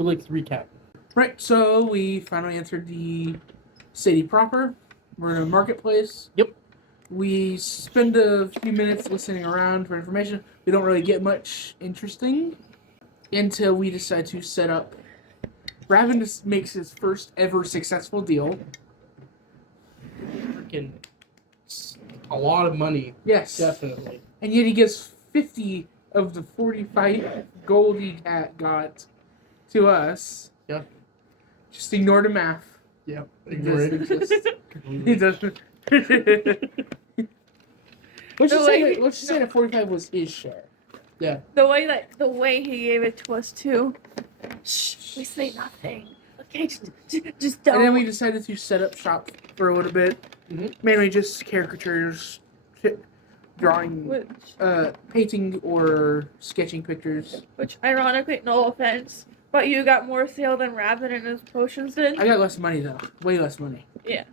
But like recap. Right, so we finally entered the city proper. We're in a marketplace. Yep. We spend a few minutes listening around for information. We don't really get much interesting until we decide to set up. Raven makes his first ever successful deal. Freaking a lot of money. Yes. Definitely. And yet he gives 50 of the 45 gold he got to us. Yep. Just ignore the math. Yep. Ignore it. He doesn't. Let's just say that 45 was his share. Yeah. The way he gave it to us too. Shh, we say nothing. Okay, just don't. And then we decided to set up shop for a little bit. Mm-hmm. Mainly just caricatures, drawing, painting or sketching pictures. Which, ironically, no offense, but you got more sale than Rabbit and his potions did. I got less money though, way less money. Yeah.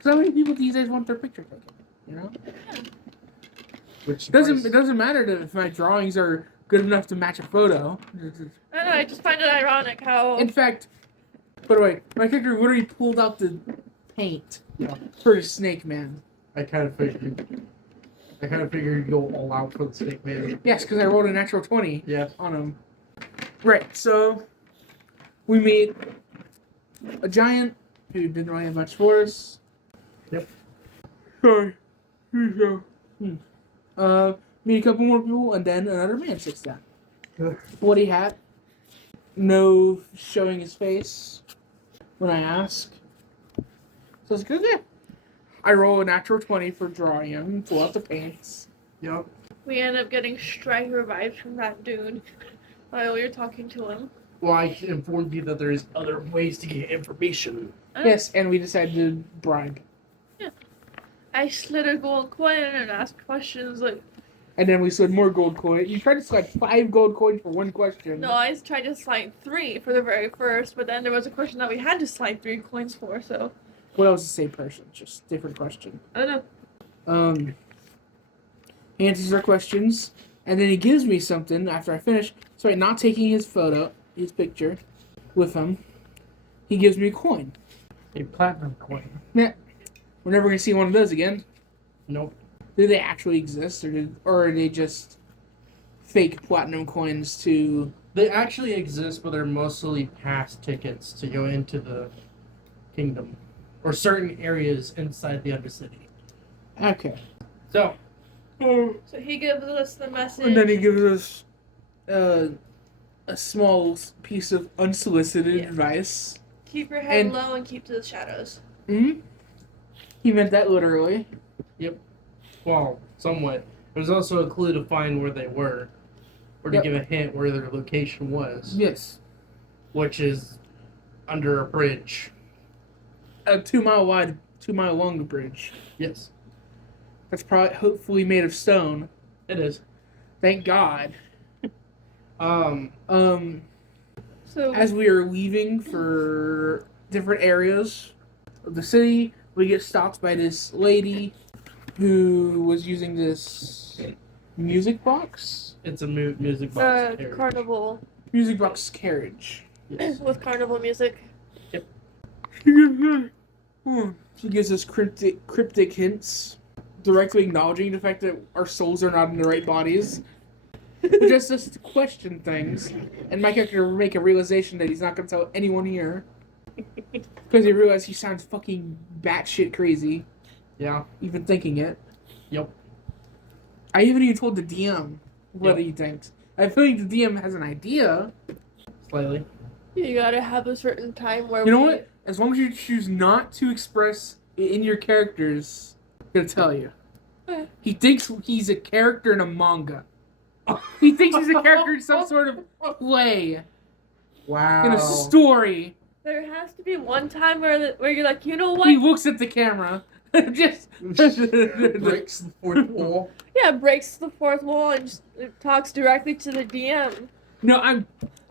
So many people these days want their picture taken, you know. Which It doesn't matter if my drawings are good enough to match a photo. I don't know, I just find it ironic how. In fact, by the way, my character literally pulled out the paint for the Snake Man. I kind of figured you'd go all out for the Snake Man. Yes, because I rolled a natural 20 Yeah. on him. Right, so we meet a giant who didn't really have much for us. Yep. Sorry. Meet a couple more people, and then another man sits down. Bloody hat. No showing his face when I ask. So it's good. Yeah. I roll a natural 20 for drawing him, pull out the paints. Yep. We end up getting striker vibes from that dude while we were talking to him. Well, I informed you that there's other ways to get information. Yes, and we decided to bribe. Yeah. I slid a gold coin and asked questions like. And then we slid more gold coins. You tried to slide 5 gold coins for one question. No, I tried to slide 3 for the very first, but then there was a question that we had to slide 3 coins for, so. Well, it was the same person, just different question. I don't know. He answers our questions, and then he gives me something after I finish. So not taking his picture, with him, he gives me a coin. A platinum coin. Yeah, we're never gonna see one of those again. Nope. Do they actually exist, or are they just fake platinum coins to? They actually exist, but they're mostly pass tickets to go into the kingdom or certain areas inside the Undercity. Okay. So he gives us the message. And then he gives us a small piece of unsolicited advice. Keep your head low and keep to the shadows. Mm-hmm. He meant that literally. Yep. Well, somewhat. There's also a clue to find where they were, or to give a hint where their location was. Yes. Which is under a bridge. A 2 mile wide, 2 mile long bridge. Yes. That's probably hopefully made of stone. It is. Thank God. So as we are leaving for different areas of the city, we get stopped by this lady who was using this music box. It's a music box. carnival. Music box carriage. Yes. With carnival music. Yep. She gives us cryptic hints, directly acknowledging the fact that our souls are not in the right bodies. Just us to question things, and my character will make a realization that he's not going to tell anyone here. Because he realized he sounds fucking batshit crazy. Yeah. Even thinking it. Yep. I haven't even told the DM what he thinks. I feel like the DM has an idea. Slightly. You gotta have a certain time where You know what? As long as you choose not to express it in your characters, I'm going to tell you. He thinks he's a character in a manga. He thinks he's a character in some sort of play. Wow. In a story. There has to be one time where you're like, you know what? He looks at the camera. Just breaks the fourth wall. Yeah, breaks the fourth wall and just talks directly to the DM. No,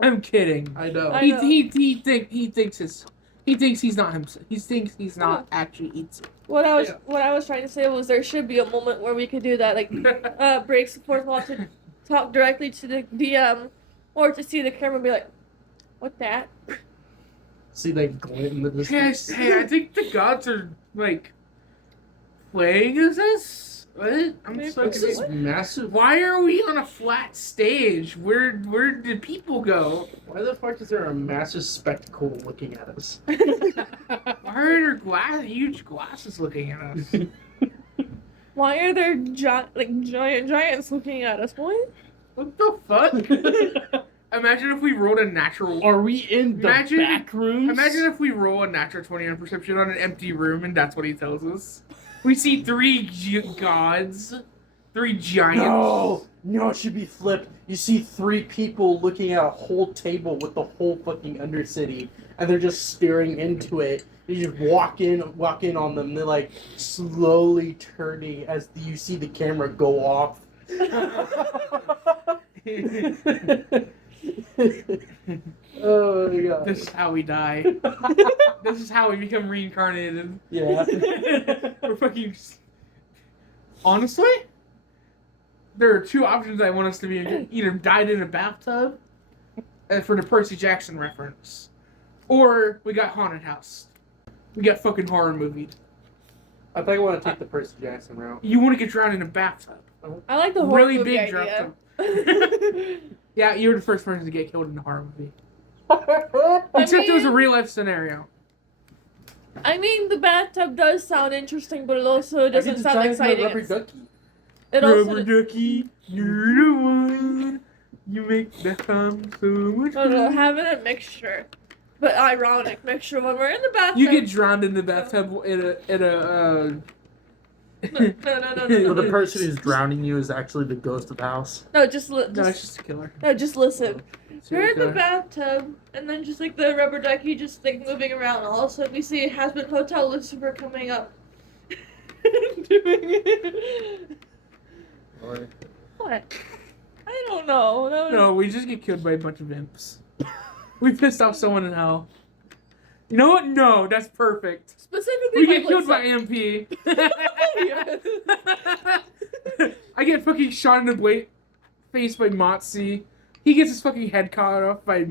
I'm kidding. I know. He thinks he's not himself. He thinks he's not actually Itsu. What I was trying to say was there should be a moment where we could do that, like breaks the fourth wall to talk directly to the DM, or to see the camera and be like, What that? See that glint in the Yes, distance? hey, I think the gods are, like, playing as us? What? I'm so What's this confused. massive? Why are we on a flat stage? Where did people go? Why the fuck is there a massive spectacle looking at us? Why are there huge glasses looking at us? Why are there giants looking at us? What? What the fuck? Imagine if we rolled a natural. Are we in the Imagine- back rooms? Imagine if we roll a natural 20 on perception on an empty room and that's what he tells us. We see three gods, three giants. No, it should be flipped. You see 3 people looking at a whole table with the whole fucking Undercity, and they're just staring into it. You just walk in on them. They're like slowly turning as you see the camera go off. Oh my god. This is how we die. This is how we become reincarnated. Yeah. We're fucking. Honestly, there are 2 options I want us to be: either died in a bathtub, for the Percy Jackson reference, or we got haunted house. We got fucking horror movie. I think I want to take the Percy Jackson route. You want to get drowned in a bathtub? I like the horror Really movie big idea. Yeah, you were the first person to get killed in a horror movie. I Except it was a mean- real life scenario. I mean, the bathtub does sound interesting, but it also doesn't sound exciting. Rubber ducky. It also Rubber ducky, you're the one. You make the come so much no, fun. having a mixture, but ironic mixture when we're in the bathtub. You get drowned in the bathtub in a no. So the person who's drowning you is actually the ghost of the house. No, just No, it's just a killer. no, just listen. We're Serial in the killer. bathtub, and then just like the rubber ducky just like moving around. And all of a sudden, we see Has-Been Hotel Lucifer coming up. Doing it. What? I don't know. No, we just get killed by a bunch of imps. We pissed off someone in hell. You know what? No, that's perfect. Specifically, We get like, killed by some- MP. Yes. I get fucking shot in the face by Motzi. He gets his fucking head cut off by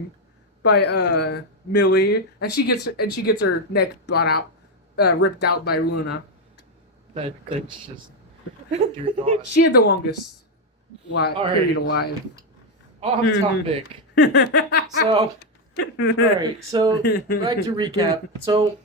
Millie, and she gets her neck ripped out by Luna. That's just. Dear God. She had the longest All period right. alive. Off topic. So, alright, so back to recap. So,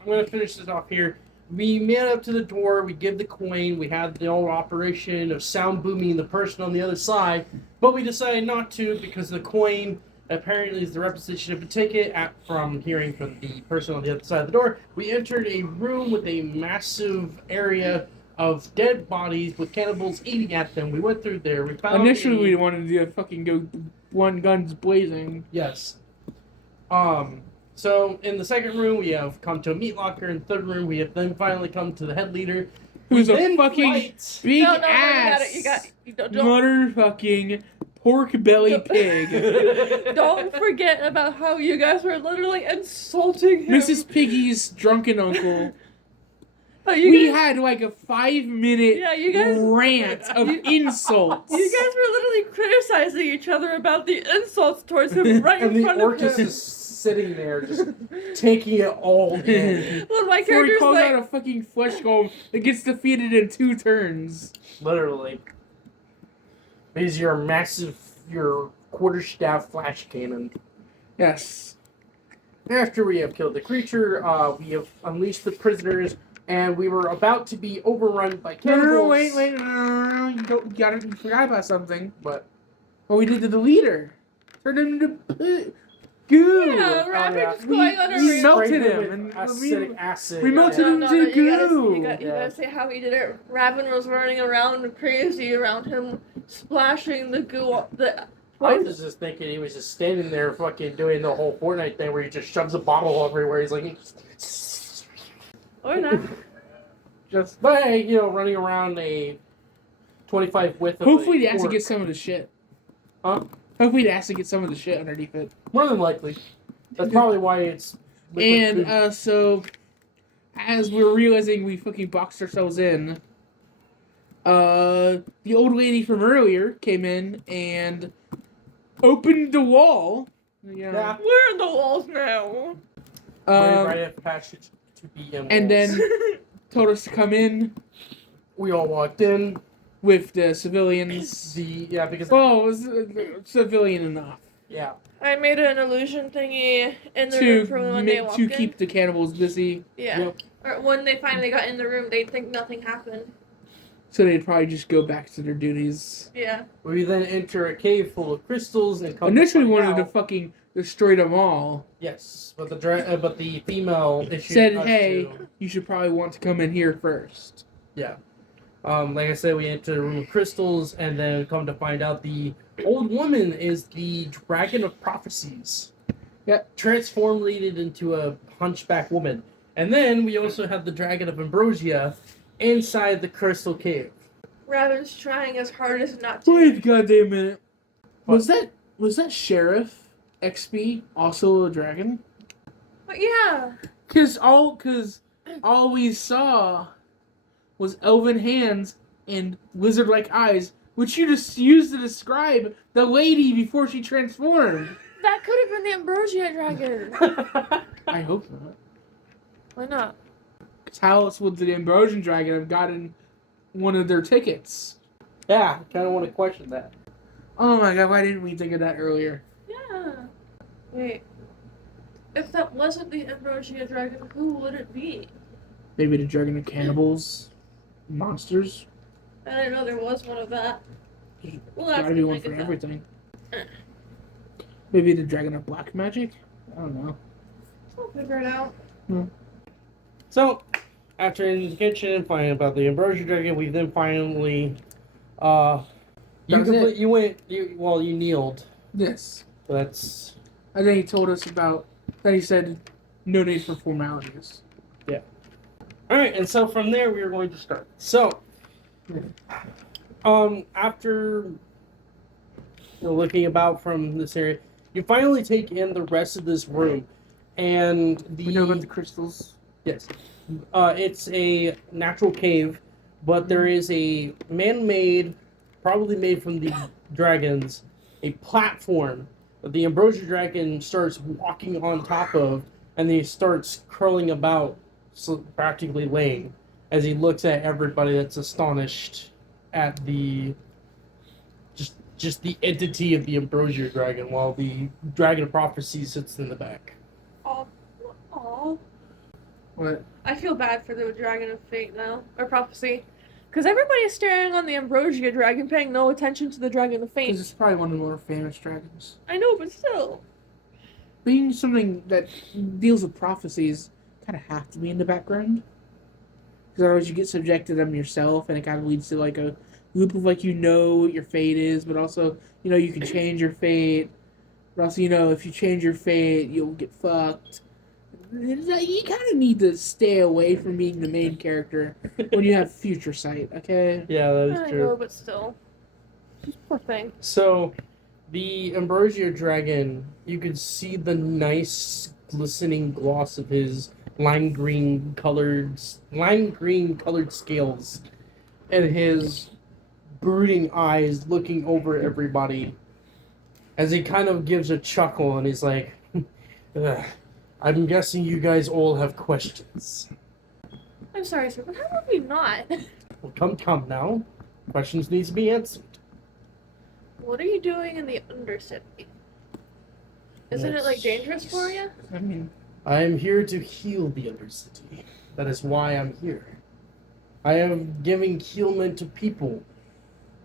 I'm going to finish this off here. We man up to the door, we give the coin, we have the old operation of sound booming the person on the other side, but we decided not to because the coin apparently is the representation of a ticket from hearing from the person on the other side of the door. We entered a room with a massive area of dead bodies with cannibals eating at them. We went through there, we found Initially, we wanted to fucking go one guns blazing. Yes. So in the second room we have come to a meat locker. In the third room we have then finally come to the head leader. Who's We then a fucking fight- big No, ass you don't motherfucking pork belly pig. don't forget about how you guys were literally insulting him. Mrs. Piggy's drunken uncle. Oh, you We guys, had like a 5-minute Yeah, you guys- rant of insults. you guys were literally criticizing each other about the insults towards him right and in the front of Orcus him. is sitting there just taking it all in. Well, my Before he character's calls like, out a fucking flesh golem that gets defeated in 2 turns. Literally. Because you're a massive, your quarterstaff flash cannon. Yes. After we have killed the creature, we have unleashed the prisoners, and we were about to be overrun by cannibals. No, wait. No. You forgot about something. But What we did to the leader. Turned him into goo. yeah, Rabbit yeah. just going under we his- melted sprayed him with and acidic acid. we melted No, him no, to no, you gotta, goo. you Yeah. gotta say how he did it. Raven was running around crazy around him, splashing the goo. I was just thinking he was just standing there fucking doing the whole Fortnite thing where he just shoves a bottle everywhere. He's like, Or not. just, but hey, running around a 25 width of Hopefully, a he has to fork. get some of the shit. Huh? Hopefully, he has to get some of the shit underneath it. More than likely. That's probably why it's liquid And food. so, as we're realizing we fucking boxed ourselves in, the old lady from earlier came in and opened the wall Yeah. Where are the walls now? Right of passage to BM. And then told us to come in we all walked in. with the civilians. Because Well, it was civilian enough yeah. I made an illusion thingy in the room for when they walked to in. keep the cannibals busy. Yeah. Yep. Or when they finally got in the room, they'd think nothing happened. So they'd probably just go back to their duties. Yeah. We then enter a cave full of crystals and come Initially to find wanted to out- fucking destroy them all. Yes, but the female issued Said, us hey, to- you should probably want to come in here first. Yeah. Like I said, we enter a room of crystals, and then come to find out the old woman is the dragon of prophecies. Yep. Transformed into a hunchback woman. And then we also have the dragon of ambrosia inside the crystal cave. Raven's trying as hard as not to. Wait a goddamn minute. What? Was that Sheriff XP also a dragon? But yeah. Cause all we saw was elven hands and lizard-like eyes, which you just used to describe the lady before she transformed. That could have been the Ambrosia dragon. I hope not. Why not? Cause how else would the Ambrosian dragon have gotten one of their tickets? Yeah, kind of want to question that. Oh my god, why didn't we think of that earlier? Yeah. Wait. If that wasn't the Ambrosia dragon, who would it be? Maybe the dragon of cannibals, monsters. I didn't know there was one of that. We'll have Gotta to be one think for of that. everything. Maybe the dragon of black magic. I don't know. We'll figure it out. So, after in the kitchen and finding about the ambrosia dragon, we then finally, you kneeled. Yes. That's And then he told us about. Then he said, no need for formalities. all right. And so from there, we are going to start. So, after looking about from this area, you finally take in the rest of this room, and We know about the crystals. yes, it's a natural cave, but there is a man-made, probably made from the dragons, a platform that the ambrosia dragon starts walking on top of, and then he starts curling about, so practically laying, as he looks at everybody that's astonished at the just the entity of the ambrosia dragon, while the dragon of prophecy sits in the back. Aw. What? I feel bad for the dragon of fate now, or prophecy. Because everybody's staring on the Ambrosia dragon, paying no attention to the dragon of Because fate. it's probably one of the more famous dragons. I know, but still. Being something that deals with prophecies kind of have to be in the background. Because otherwise you get subject to them yourself, and it kind of leads to like a loop of like what your fate is, but also you can change your fate. But also if you change your fate, you'll get fucked. You kind of need to stay away from being the main character when you have future sight. Okay. Yeah, that is I true. know, but still. Poor thing. So, the ambrosia dragon, you could see the nice glistening gloss of his lime green colored scales, and his brooding eyes looking over everybody, as he kind of gives a chuckle and he's like, "Ugh, I'm guessing you guys all have questions. I'm sorry, sir, but how would we not? Well, come now. Questions need to be answered. What are you doing in the Undercity? Isn't it, like, dangerous for you? I mean, I am here to heal the Undercity. That is why I'm here. I am giving healment to people.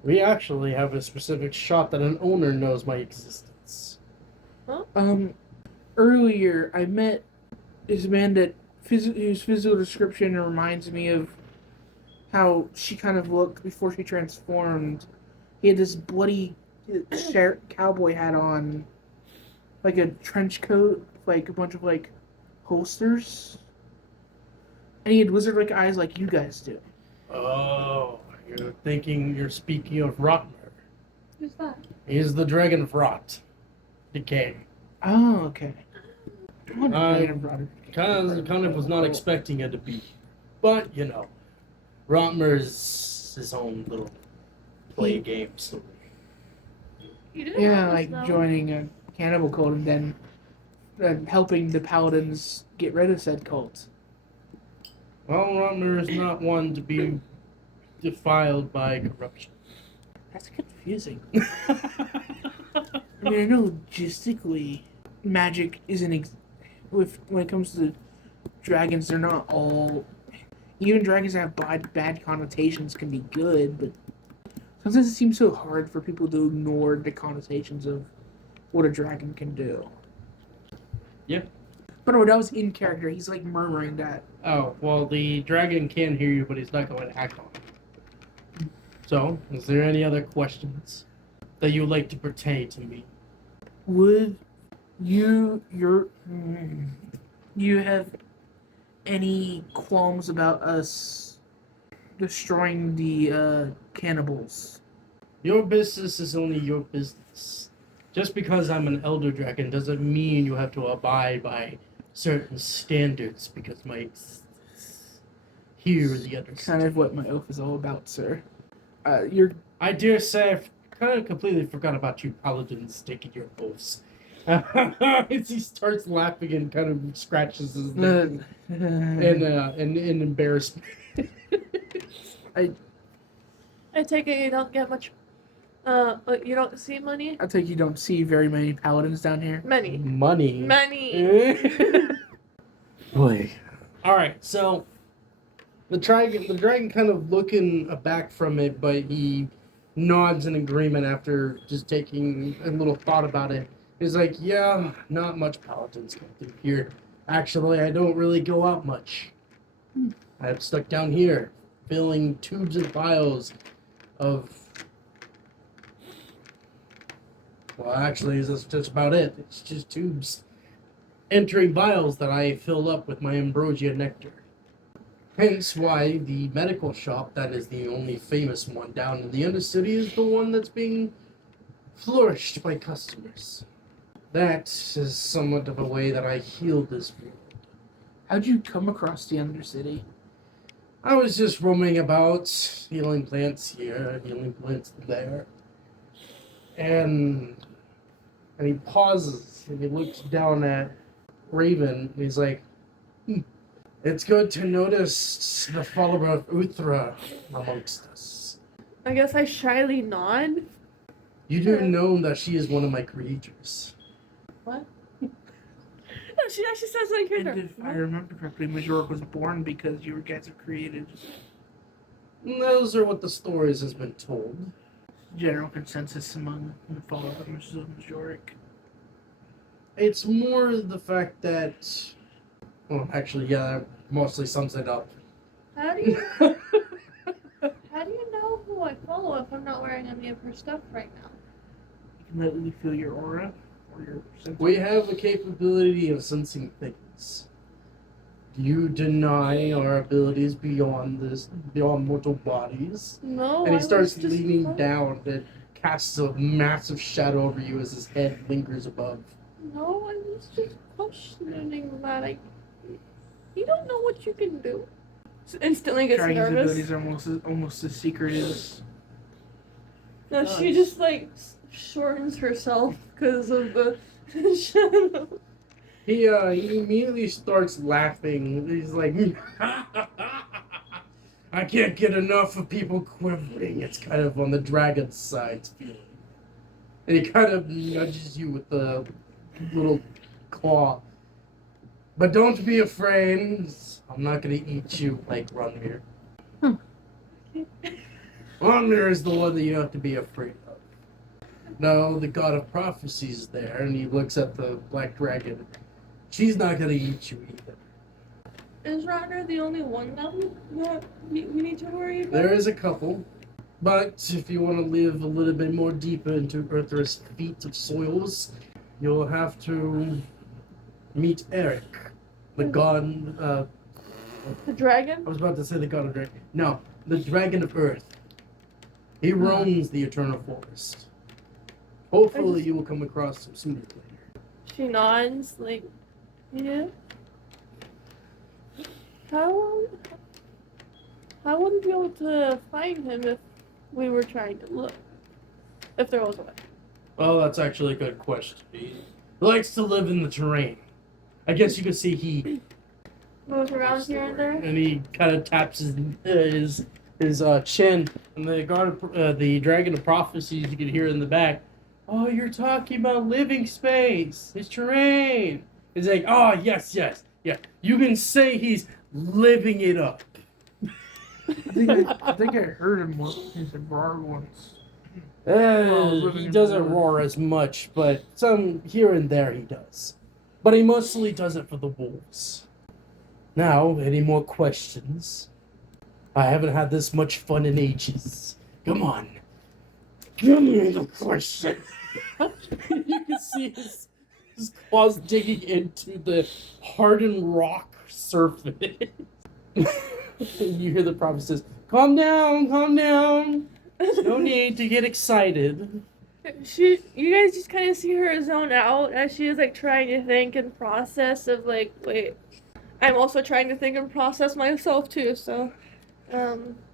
We actually have a specific shot that an owner knows my existence. earlier I met this man that whose physical description reminds me of how she kind of looked before she transformed. He had this bloody cowboy hat on, like a trench coat, like a bunch of like holsters, and he had lizard-like eyes like you guys do. Oh, you're speaking of Rotmer. Who's that? He's the dragon of rot. Decay. Oh, okay. Kind of was not expecting it to be. But, Rotmer's his own little play game, so. You didn't Yeah, know this, like though. joining a cannibal cult and then helping the paladins get rid of said cult. Well, Romner is not one to be defiled by corruption. That's confusing. I mean, I know logistically, magic isn't when it comes to dragons. They're not all. Even dragons that have bad connotations can be good, but sometimes it seems so hard for people to ignore the connotations of what a dragon can do. Yeah. But no, that was in character. He's like murmuring that. Oh, well, the dragon can hear you, but he's not going to act on it. So, is there any other questions that you would like to pertain to me? Would you have any qualms about us destroying the cannibals? Your business is only your business. Just because I'm an elder dragon doesn't mean you have to abide by certain standards because my here the other Kind of what my oath is all about, sir. I dare say I've kind of completely forgot about you paladins taking your oaths. As he starts laughing and kind of scratches his neck in embarrassment. I take it you don't get much. You don't see money. I think you don't see very many paladins down here. Many. Money. Boy. All right, so the dragon kind of looking back from it, but he nods in agreement after just taking a little thought about it. He's like, yeah, not much paladins come through here. Actually, I don't really go out much. I'm stuck down here, filling tubes and vials of... Well, actually, that's just about it. It's just tubes entering vials that I fill up with my ambrosia nectar. Hence why the medical shop, that is the only famous one down in the Undercity, is the one that's being flourished by customers. That is somewhat of a way that I heal this world. How'd you come across the Undercity? I was just roaming about, healing plants here, healing plants there. And he pauses, and he looks down at Raven, and he's like, it's good to notice the follower of Uthra amongst us. I guess I shyly nod. You do know that she is one of my creatures. What? No, she actually says like And if I remember correctly, Majork was born because you guys are created. Those are what the stories has been told. General consensus among the followers of Majork. It's more the fact that... Well, actually, yeah, that mostly sums it up. How do you how do you know who I follow if I'm not wearing any of her stuff right now? You can literally feel your aura or your sense. We have the capability of sensing things. Do you deny our abilities beyond mortal bodies? No. And he starts I was just leaning down and casts a massive shadow over you as his head lingers above. No, I was just questioning that. You don't know what you can do. So instantly gets Dragon's nervous. abilities are almost as secret as. No, she just like shortens herself because of the shadow. He immediately starts laughing. He's like, I can't get enough of people quivering. It's kind of on the dragon's side feeling. And he kind of nudges you with the little claw. But don't be afraid. I'm not going to eat you like Runmir. Runmir is the one that you have to be afraid of. No, the god of prophecy is there, and he looks at the black dragon. She's not going to eat you either. Is Ragnar the only one that we need to worry about? There is a couple. But if you want to live a little bit more deeper into Earth's feet of soils, you'll have to meet Eric, the god. The dragon? I was about to say the god of dragon. No, the dragon of Earth. He roams the eternal forest. Hopefully, you will come across him sooner or later. She nods, like, yeah. How would we be able to find him if we were trying to look? If there was a way. Well, that's actually a good question. He likes to live in the terrain. I guess you could see he Move around here and there. and he kind of taps his chin, and the dragon of prophecies you can hear in the back. Oh, you're talking about living space. It's terrain. It's like, oh yes, yes, yeah. You can say he's living it up. I think I heard him once. He said roar once. He doesn't roar as much, but some here and there he does. But he mostly does it for the wolves. Now, any more questions? I haven't had this much fun in ages. Come on. Give me the question. You can see his claws digging into the hardened rock surface. You hear the prophet says, calm down, calm down. No need to get excited. You guys just kind of see her zone out as she is like trying to think and process of like, wait, I'm also trying to think and process myself too. So,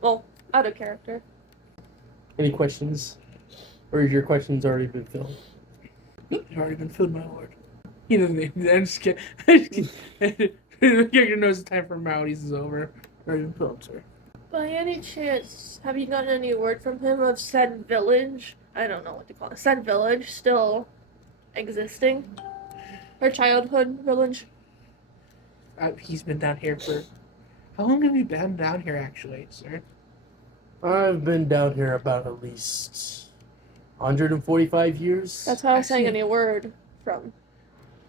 well, out of character. Any questions? Or has your questions already been filled? You've already been filled, my lord. He doesn't. I'm just kidding. The character knows the time for Mouties is over. Already been filled, sir. By any chance, have you gotten any word from him of said village? I don't know what to call it. Said village still existing? Her childhood village? He's been down here for. How long have you been down here, actually, sir? I've been down here about at least 145 years. That's how I was saying Actually- any word from.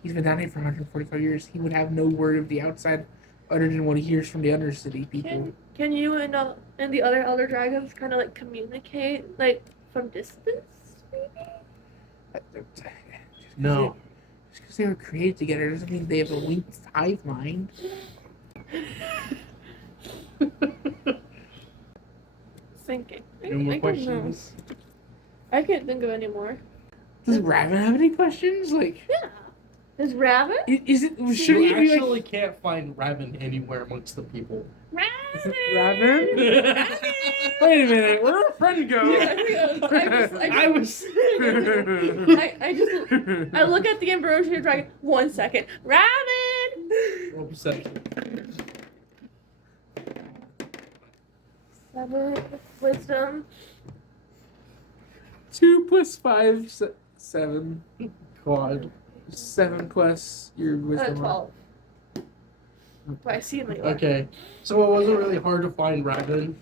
He's been down here for 145 years. He would have no word of the outside other than what he hears from the Undercity people. Can you and the other elder dragons kind of like communicate like from distance? Maybe? No. Just because they were created together doesn't mean they have a linked hive mind. Thinking. Any more I don't know. questions? I can't think of any more. Does Raven have any questions? Like, Yeah. Is Rabbit? is it? Should You he be like actually can't find Raven anywhere amongst the people. Rabbit. Raven? Wait a minute, where'd our friend go? I look at the ambrosia dragon. 1 second. Rabbit. Roll perception. 7 wisdom. 2 plus 5, 7. God. 7 plus your wisdom. 12. But I see him anywhere. Okay, so it wasn't really hard to find Raven.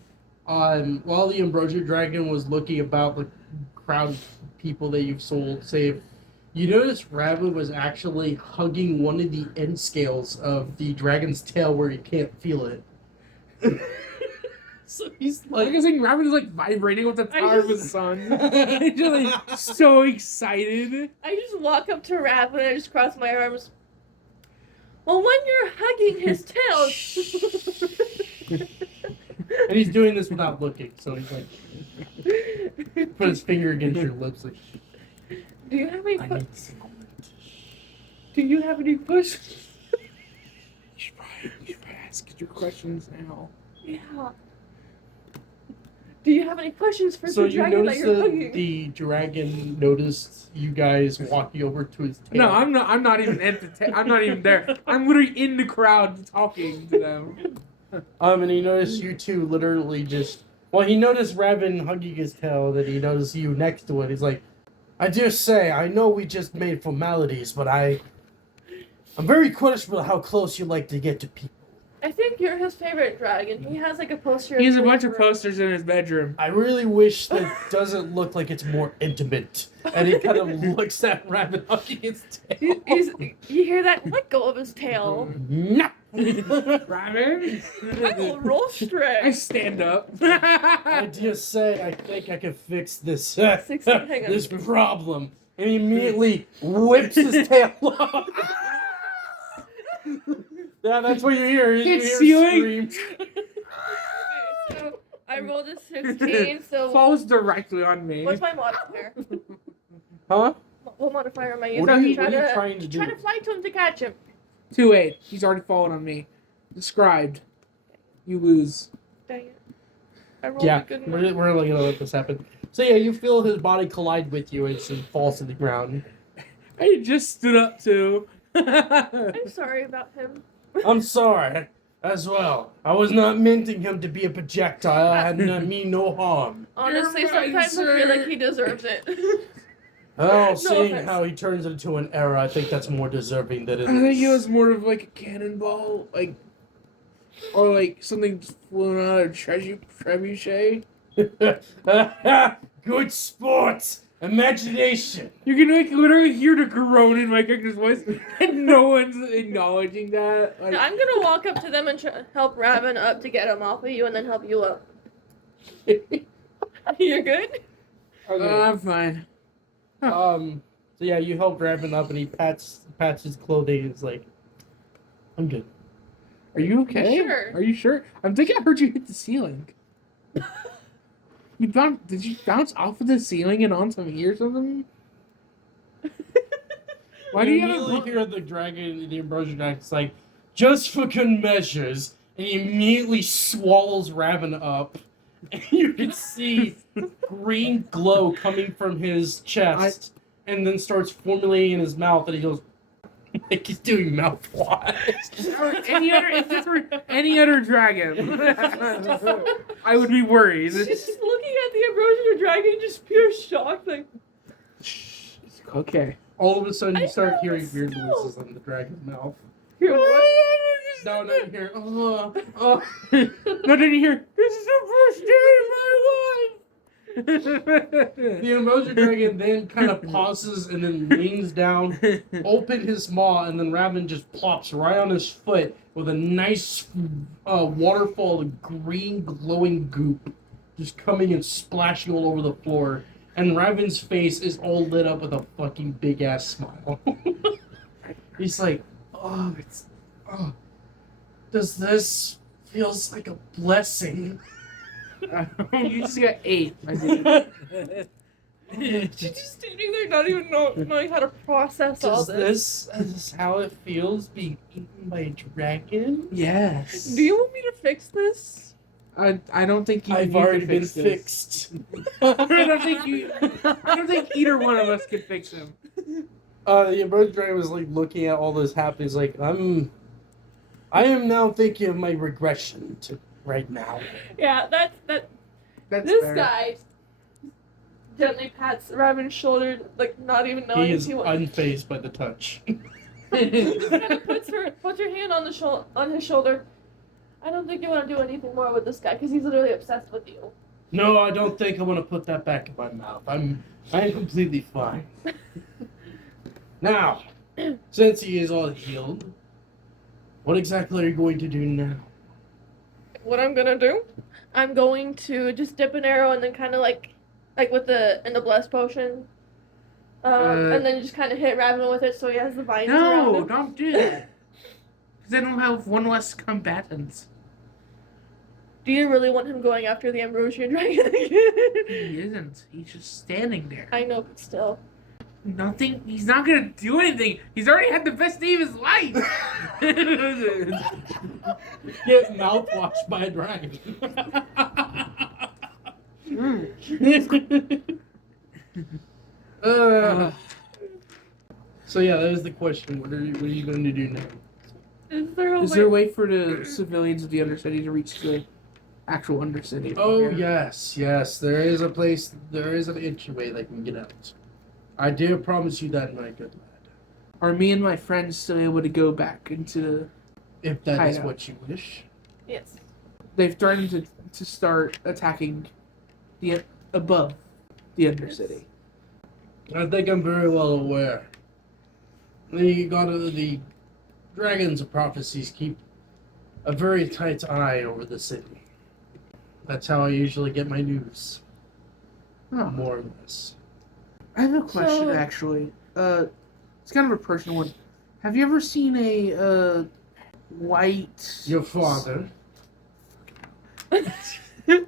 While the Ambrosia Dragon was looking about the crowd of people that you've sold, you noticed Raven was actually hugging one of the end scales of the dragon's tail where you can't feel it. So he's Like I was saying, Raven is like vibrating with the power of his sun. He's just like so excited. I just walk up to Rabbit and I just cross my arms. Well, when you're hugging his tail. And he's doing this without looking, so he's like, put his finger against your lips, like, Do you have any? I need this moment. Do you have any questions? You should probably ask your questions now. Yeah. Do you have any questions for So the you dragon that noticed you're that hugging? the dragon noticed you guys walking over to his tail. No, I'm not even at the. I'm not even there. I'm literally in the crowd talking to them. And he noticed you two literally just. Well, he noticed Raven hugging his tail, then he noticed you next to it. He's like, I dare say, I know we just made formalities, but I'm very questionable how close you like to get to people. I think you're his favorite dragon. He has like a poster. He has a in bunch his of room. posters in his bedroom. I really wish that doesn't look like it's more intimate. And he kind of looks at Raven hugging his tail. You hear that? Let go of his tail. No. Raven? I will roll I straight. stand up. I just say I think I can fix this 16, hang on. this problem. And he immediately whips his tail off. Yeah, that's what you hear. You It's hear ceiling. scream. So I rolled a 16. So Falls directly on me. what's my modifier? Huh? What modifier am I using? What are you Try to trying to do? try to fly to him to catch him. 2-8. He's already fallen on me. Described. You lose. Dang it. I rolled Yeah, a good we're one. really gonna let this happen. So yeah, you feel his body collide with you and he falls to the ground. I just stood up too. I'm sorry about him. I'm sorry as well. I was not minting him to be a projectile. I had mean no harm. Honestly, You're mine, sometimes I feel sir. like he deserves it. Well, No seeing offense. how he turns into an arrow, I think that's more deserving than it I think it is. was more of like a cannonball, like, or like something flown out of trebuchet. Good sport! Imagination! You can like literally hear the groan in my character's voice, and no one's acknowledging that. Like, I'm gonna walk up to them and help Raven up to get him off of you, and then help you up. You're good? I'm fine. So yeah, you help Raven up and he pats his clothing and is like, I'm good. Are you okay? Sure. Are you sure? I'm thinking I heard you hit the ceiling. Did you bounce off of the ceiling and onto me or something? Why do you have immediately hear the dragon, the ambrosia dragon, it's like, just for good measures, and he immediately swallows Raven up. And you can see green glow coming from his chest, and then starts formulating in his mouth, and he goes, like he's doing mouthwash. if this were any other dragon, I would be worried. She's just looking at the ambrosia dragon, just pure shock, like. Okay. All of a sudden, you I start know, hearing but weird still. noises in the dragon's mouth. Here, what? No, you hear, No, did you hear? This is the first day of my life. The ambrosia dragon then kind of pauses and then leans down, open his maw, and then Raven just plops right on his foot with a nice waterfall of green glowing goop just coming and splashing all over the floor. And Raven's face is all lit up with a fucking big ass smile. He's like, oh, does this feels like a blessing? You just got 8, my dude. She's just standing there, not even knowing how to process all Is this how it feels being eaten by a dragon? Yes. Do you want me to fix this? I don't think you. I've you already can been fix this. fixed. I don't think either one of us can fix him. The ambrosia dragon was like looking at all this happening. He's like, I am now thinking of my regression to right now. Yeah, that's That's this fair. guy gently pats Raven's shoulder, like not even knowing He is he was. unfazed by the touch. Just kind of puts her hand on his shoulder. I don't think you want to do anything more with this guy because he's literally obsessed with you. No, I don't think I want to put that back in my mouth. I am completely fine. Now, since he is all healed, what exactly are you going to do now? What I'm gonna do? I'm going to just dip an arrow and then kind of like with the blessed potion, and then just kind of hit Raven with it so he has the vines around No, him. don't do that. Because then we'll have one less combatants. Do you really want him going after the ambrosia dragon again? He isn't. He's just standing there. I know, but still. Nothing. He's not gonna do anything. He's already had the best day of his life. Get mouthwashed by a dragon. So yeah, that is the question. What are you going to do now? Is there a Is way? there a way for the civilians of the Undercity to reach the actual Undercity? Oh yes, there is a place. There is an entryway that can get out. I dare promise you that, my good lad. Are me and my friends still able to go back into? If that is Hideout. what you wish. Yes. They've threatened to start attacking the above the Undercity. I think I'm very well aware. The dragons of prophecies keep a very tight eye over the city. That's how I usually get my news, Oh. more or less. I have a question So- actually. It's kind of a personal one. Have you ever seen a white? Your father.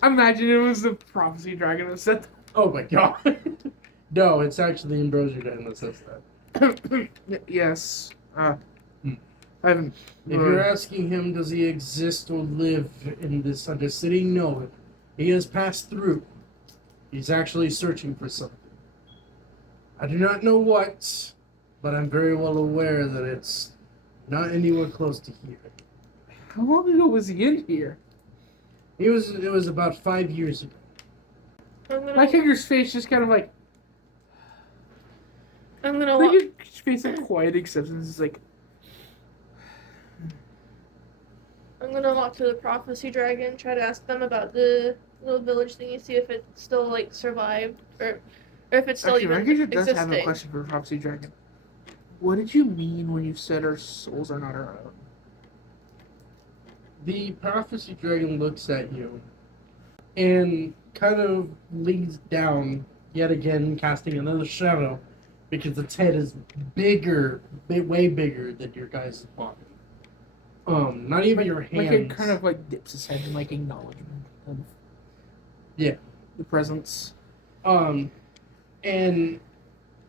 Imagine it was the prophecy dragon that said Oh my god. No, it's actually the ambrosia dragon that says that. that. Yes. I haven't. If you're asking him, does he exist or live in this undercity? No. He has passed through. He's actually searching for something. I do not know what, but I'm very well aware that it's not anywhere close to here. How long ago was he in here? It was about 5 years ago. My character's face just kind of like. I'm gonna Like walk. his face of quiet acceptance is like. I'm gonna walk to the prophecy dragon, try to ask them about the little village thingy, see if it still like survived or if it's still Actually, my even character does existing. have a question for Prophecy Dragon. What did you mean when you said our souls are not our own? The prophecy dragon looks at you and kind of leans down, yet again casting another shadow, because its head is bigger, way bigger than your guys' body. Not even your hands. Like it kind of like dips his head in like acknowledgement of Yeah. the presence. And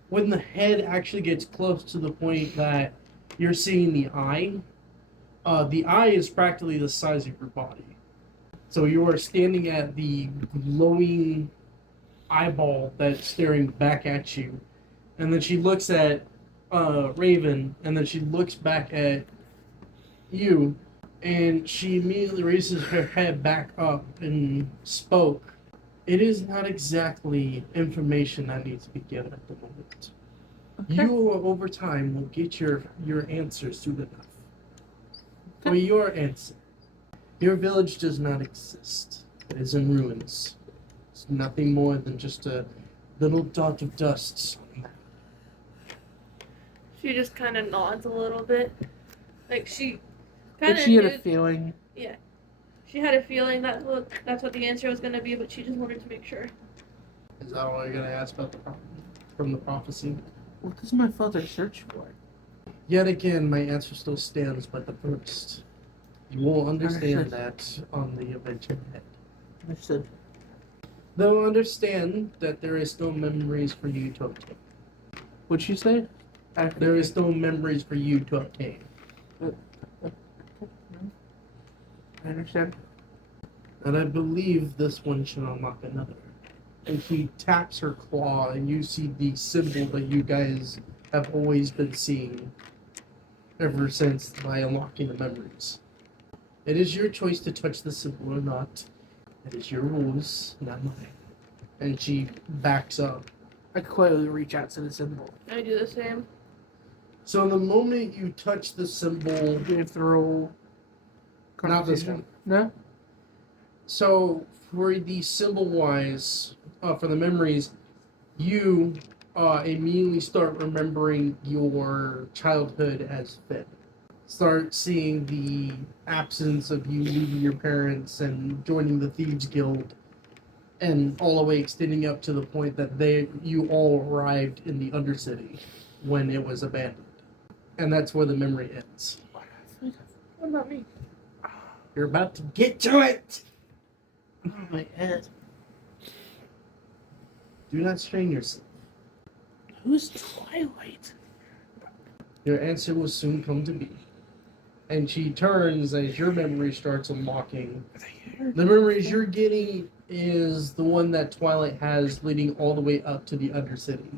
when the head actually gets close to the point that you're seeing the eye is practically the size of your body. So you are standing at the glowing eyeball that's staring back at you. And then she looks at Raven, and then she looks back at you, and she immediately raises her head back up and spoke. It is not exactly information that needs to be given at the moment. Okay. You, over time, will get your answers soon enough. For your answer, your village does not exist. It is in ruins. It's nothing more than just a little dot of dust. She just kind of nods a little bit, like she But kind of. she had a feeling. Yeah, she had a feeling that that's what the answer was gonna be, but she just wanted to make sure. Is that all you're going to ask about from the prophecy? What does my father search for? Yet again, my answer still stands by the first. You will understand Understood. that on the adventure ahead. Understood. They'll understand that there is still memories for you to obtain. What'd you say? There is still memories for you to obtain. I understand. And I believe this one should unlock another. And she taps her claw, and you see the symbol that you guys have always been seeing ever since by unlocking the memories. It is your choice to touch the symbol or not. It is your rules, not mine. And she backs up. I quietly reach out to the symbol. I do the same. So the moment you touch the symbol, Do you have to roll? not this Constitution? one. No? So for the symbol wise, for the memories, you immediately start remembering your childhood as Finn. Start seeing the absence of you leaving your parents and joining the Thieves Guild, and all the way extending up to the point that you all arrived in the Undercity when it was abandoned. And that's where the memory ends. What about me? You're about to get to it! Oh, my head. Do not strain yourself. Who's Twilight? Your answer will soon come to be. And she turns as your memory starts unlocking. The memories you're getting is the one that Twilight has leading all the way up to the Undercity.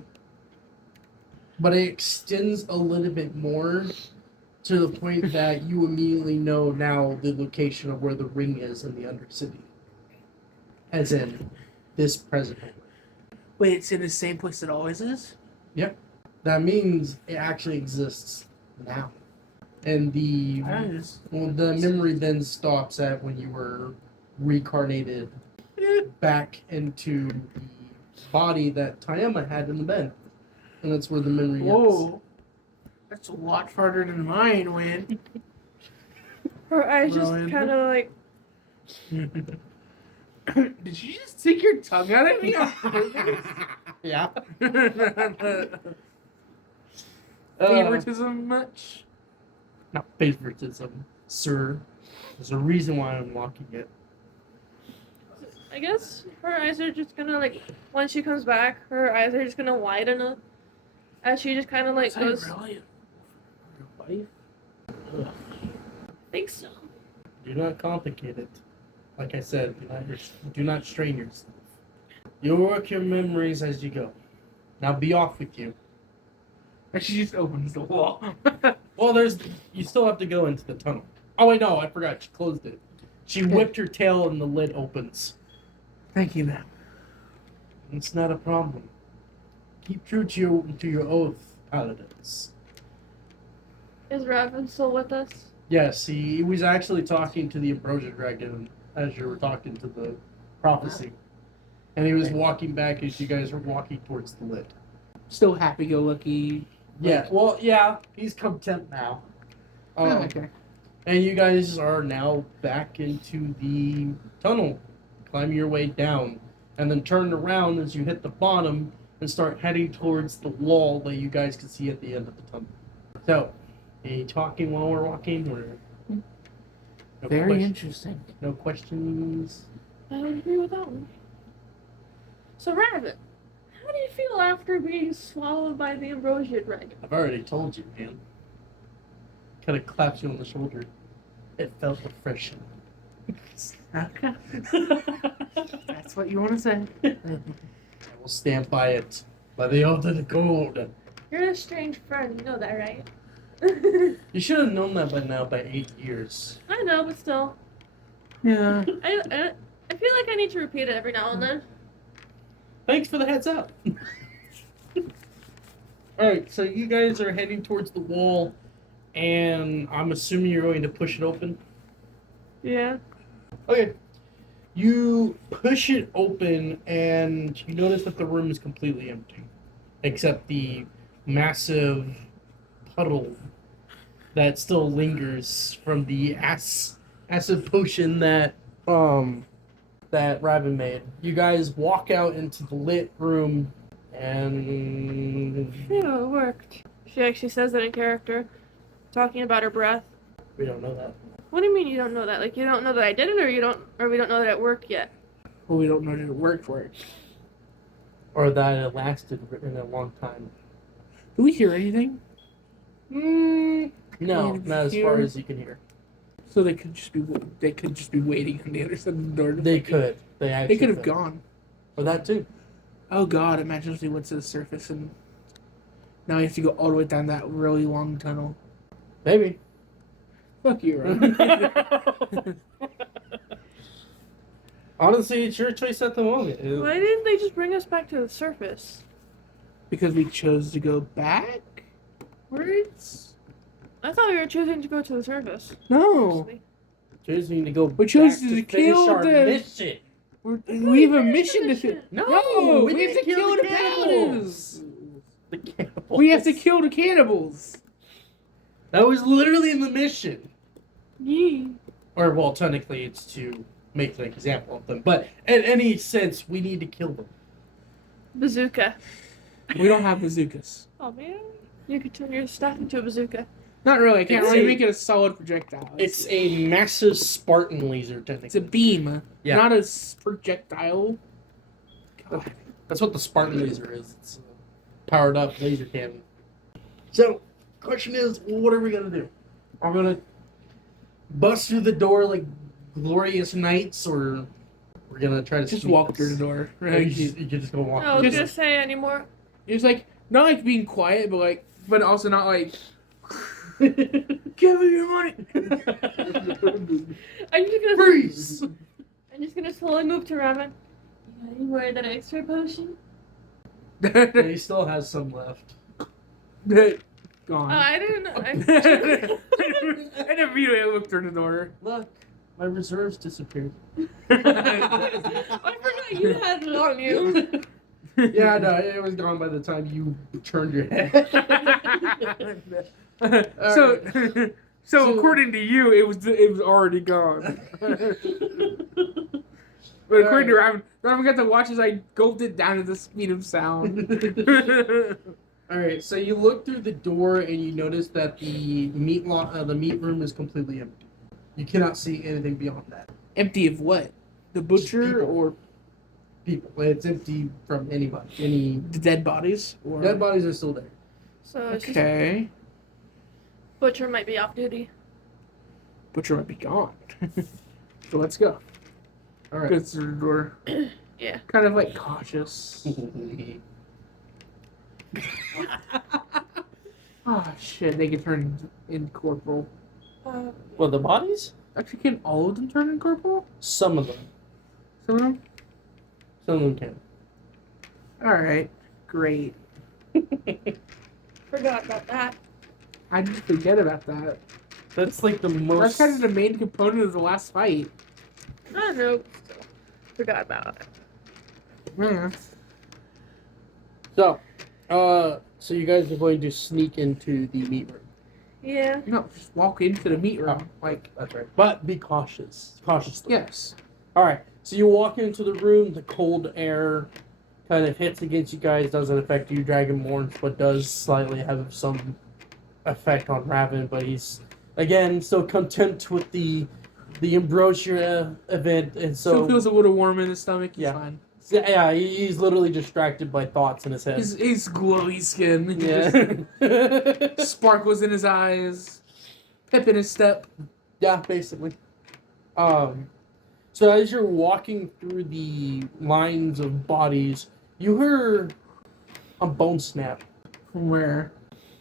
But it extends a little bit more to the point that you immediately know now the location of where the ring is in the Undercity. As in, this present moment. Wait, it's in the same place it always is? Yep. That means it actually exists now. And the memory then stops at when you were reincarnated back into the body that Tayama had in the bed. And that's where the memory ends. Whoa. That's a lot farther than mine went. Her eyes just Rowan. kind of like. Did you just stick your tongue out at me? Yeah. Favoritism much? Not favoritism, sir. There's a reason why I'm unlocking it. I guess her eyes are just gonna like. Once she comes back, her eyes are just gonna widen up. As she just kind of like Is that goes. really your wife? I think so. Do not complicate it. Like I said, do not strain yourself. You'll work your memories as you go. Now be off with you. And she just opens the wall. Well, you still have to go into the tunnel. Oh wait, no, I forgot. She closed it. She whipped her tail and the lid opens. Thank you, ma'am. It's not a problem. Keep true to your oath, paladins. Is Raven still with us? Yes, he was actually talking to the ambrosia dragon as you were talking to the prophecy. And he was walking back as you guys were walking towards the lid. Still happy-go-lucky. Yeah, well, yeah, he's content now. Okay. And you guys are now back into the tunnel, climbing your way down, and then turn around as you hit the bottom and start heading towards the wall that you guys can see at the end of the tunnel. So, any talking while we're walking, or no Very interesting. No questions. I would agree with that one. So, Raven, how do you feel after being swallowed by the ambrosia dragon? I've already told you, man. Kind of claps you on the shoulder. It felt refreshing. Okay. That's what you want to say. I will stand by it. By the oath of the gold. You're a strange friend, you know that, right? You should have known that by now, by 8 years. I know, but still. Yeah. I feel like I need to repeat it every now and then. Thanks for the heads up. Alright, so you guys are heading towards the wall, and I'm assuming you're going to push it open. Yeah. Okay. You push it open, and you notice that the room is completely empty, except the massive puddle that still lingers from the acid potion that Raven made. You guys walk out into the lit room, and Yeah, it worked. She actually says that in character, talking about her breath. we don't know that. What do you mean you don't know that? Like, you don't know that I did it, or we don't know that it worked yet? Well, we don't know that it worked for it. Or that it lasted in a long time. Do we hear anything? No, Can not as you far hear? as you can hear. So they could just be waiting on the other side of the door. They could. They could have gone. Or that too. Oh God! Imagine if they went to the surface and now you have to go all the way down that really long tunnel. Maybe. Fuck you, right? Honestly, it's your choice at the moment. Why didn't they just bring us back to the surface? Because we chose to go backwards. I thought we were choosing to go to the surface. No, Choosing to go we chose back to finish kill our the- mission. we have a mission to mission. No, we have to didn't kill the cannibals. paladins. The cannibals. We have to kill the cannibals. That was literally the mission. Yee. Or, well, technically it's to make an example of them. But in any sense, we need to kill them. Bazooka. We don't have bazookas. Oh man, you could turn your staff into a bazooka. Not really. I can't It's really a- make it a solid projectile. It's a massive Spartan laser, It's a technically. beam, Yeah. not a projectile. God. That's what the Spartan laser is. It's a powered up laser cannon. So, question is, what are we going to do? Are we going to bust through the door like glorious knights, or we're going to try to Just sneak walk this? through the door. Or Right? you can just go walk I was through gonna say anymore. It's like not like being quiet, but also not like the give me your money. I'm just gonna Freeze! I'm just gonna slowly move to Raven. You got any more of that extra potion? Yeah, he still has some left. Oh, Gone. I didn't know. And immediately looked through the door. Look, my reserves disappeared. I forgot you had it on you. Yeah, no, it was gone by the time you turned your head. So according to you, it was already gone. But according to Raven got to watch as I gulped it down at the speed of sound. Alright, so you look through the door and you notice that the meat room is completely empty. You cannot see anything beyond that. Empty of what? The butcher People. or People. It's empty from anybody. Any the dead bodies? Or... dead bodies are still there. So it's just Okay. Butcher might be off duty. Butcher might be gone. So let's go. Alright. Go through the door. Yeah. Kind of like cautious. Oh shit, they can turn in corporal. Well, the bodies? Actually, can all of them turn in corporal? Some of them. Some of them? Some of them can. Alright, great. Forgot about that. I just forget about that. That's like the That's most. kind of the main component of the last fight. I don't know. Still forgot about it. Yeah. So you guys are going to sneak into the meat room. Yeah. No, just walk into the meat room. Like, That's right. But be cautious. Cautiously. yes. Alright. So you walk into the room, the cold air kind of hits against you guys, doesn't affect you, Dragonborns, but does slightly have some effect on Raven, but he's, again, still content with the Ambrosia event, and Still feels a little warm in his stomach. He's Yeah. fine. yeah, he's literally distracted by thoughts in his head. He's glowy skin. He just Yeah. sparkles in his eyes. Pep in his step. Yeah, basically. So as you're walking through the lines of bodies, you hear a bone snap. From where?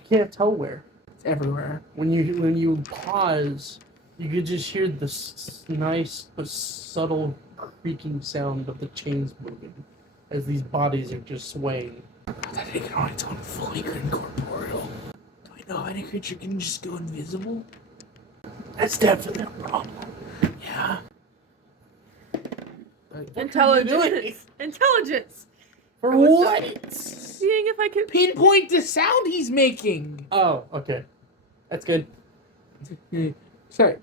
Can't tell where. It's everywhere. When you pause, you could just hear this nice but subtle creaking sound of the chains moving as these bodies are just swaying. That it can only turn fully incorporeal. Do I know any creature can just go invisible? That's definitely a problem. Yeah. Intelligence. Intelligence. For I was what? Seeing if I could. Pinpoint the sound he's making. Oh, okay. That's good. Sorry.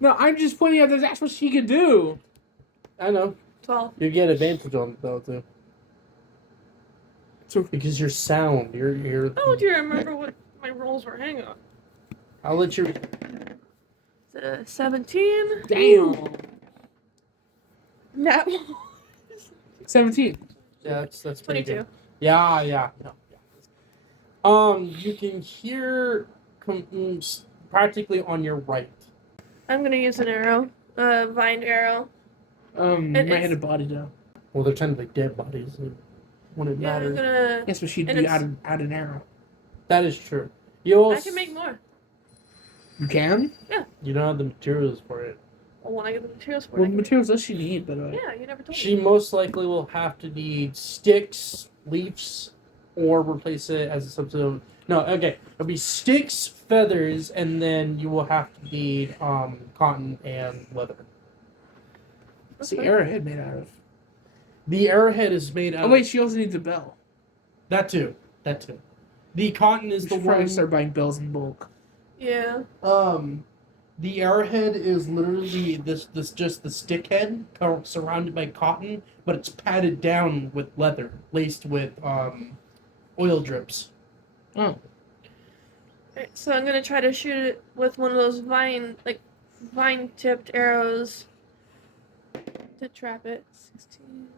No, I'm just pointing out that that's what she could do. I know. 12. You get advantage on it though too. So Because your sound, your Oh, do you remember what my rolls were? Hang on. I'll let you. It's a 17. damn. That 17. Yeah, that's pretty 22. good. Yeah. No, you can hear practically on your right. I'm gonna use an arrow. Vine arrow. You might it's- hit a body though. Well, they're technically dead bodies. It wouldn't Yeah, matter. I'm gonna. Yes, but she'd And be it's- out an arrow. That is true. You also, I can make more. You can? You don't have the materials for it. Well, when I get the materials for it. What I can materials does she need, by the way? make- Yeah, you never told She me. most likely will have to need sticks, leaves, or replace it as a substitute. No, okay. It'll be sticks, feathers, and then you will have to need cotton and leather. What's the arrowhead made out of? The arrowhead is made out Oh wait, she also needs a bell. That too. The cotton is We the should probably one. start buying bells in bulk. Yeah. The arrowhead is literally this just the stick head surrounded by cotton, but it's padded down with leather, laced with oil drips. Oh. Alright, so I'm gonna try to shoot it with one of those vine-tipped arrows to trap it. 16,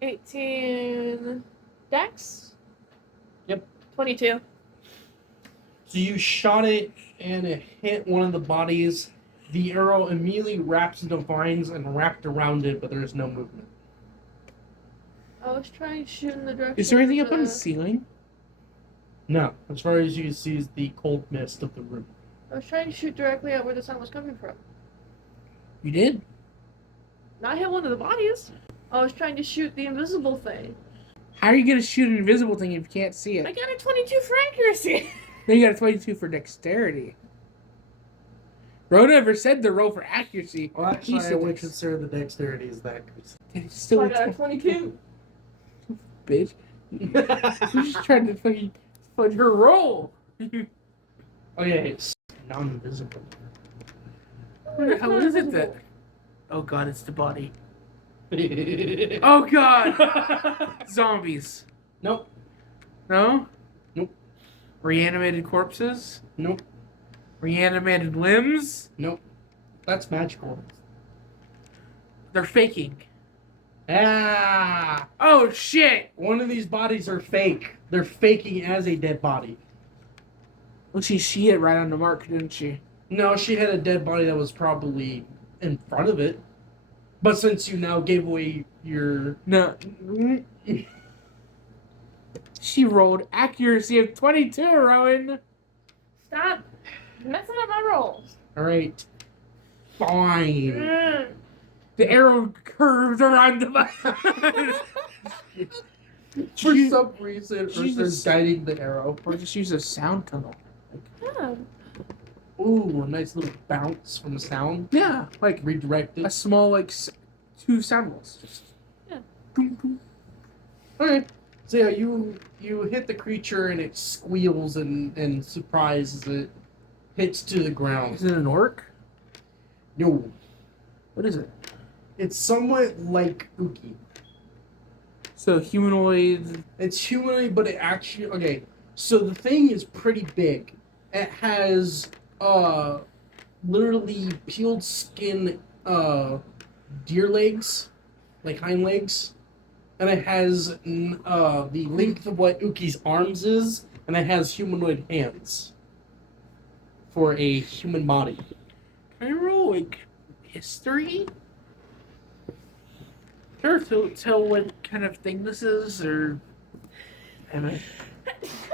18, Dex. Yep. 22. So you shot it and it hit one of the bodies. The arrow immediately wraps into vines and wrapped around it, but there's no movement. I was trying to shoot in the direction. Is there anything of up on the ceiling? No, as far as you can see is the cold mist of the room. I was trying to shoot directly at where the sound was coming from. You did? Not hit one of the bodies. I was trying to shoot the invisible thing. How are you gonna shoot an invisible thing if you can't see I it? got a 22 for accuracy. Then you got a 22 for dexterity. Rhoda never said the roll for accuracy. Well, actually, He I said would dex- consider the dexterity as that. It's So still I a got a 22. bitch. You just tried to fucking fudge her roll. Okay, it's non-visible. What the hell is it then? Oh god, it's the body. Oh god! Zombies. Nope. No? Nope. Reanimated corpses? Nope. Reanimated limbs? Nope. That's magical. They're faking. Ah! Oh shit! One of these bodies are fake. They're faking as a dead body. Well, she hit right on the mark, didn't she? No, she had a dead body that was probably in front of it. But since you now gave away your... No. She rolled accuracy of 22, Rowan. Stop messing up my rolls. Alright. Fine. The arrow curves around the For some reason, Ursa's guiding the arrow. Or just use a sound tunnel. Yeah. Ooh, a nice little bounce from the sound. Yeah, like Redirected. a small, like, 2 sound walls. Just Yeah. Boom, boom. Okay. So yeah, you hit the creature and it squeals and surprise as it hits to the ground. Is it an orc? No. What is it? It's somewhat like Uki. So humanoid. It's humanoid, but it actually okay. So the thing is pretty big. It has literally peeled skin deer legs, like hind legs, and it has the length of what Uki's arms is, and it has humanoid hands for a human body. Can I roll like history? Sure, to tell what kind of thing this is, or Am I?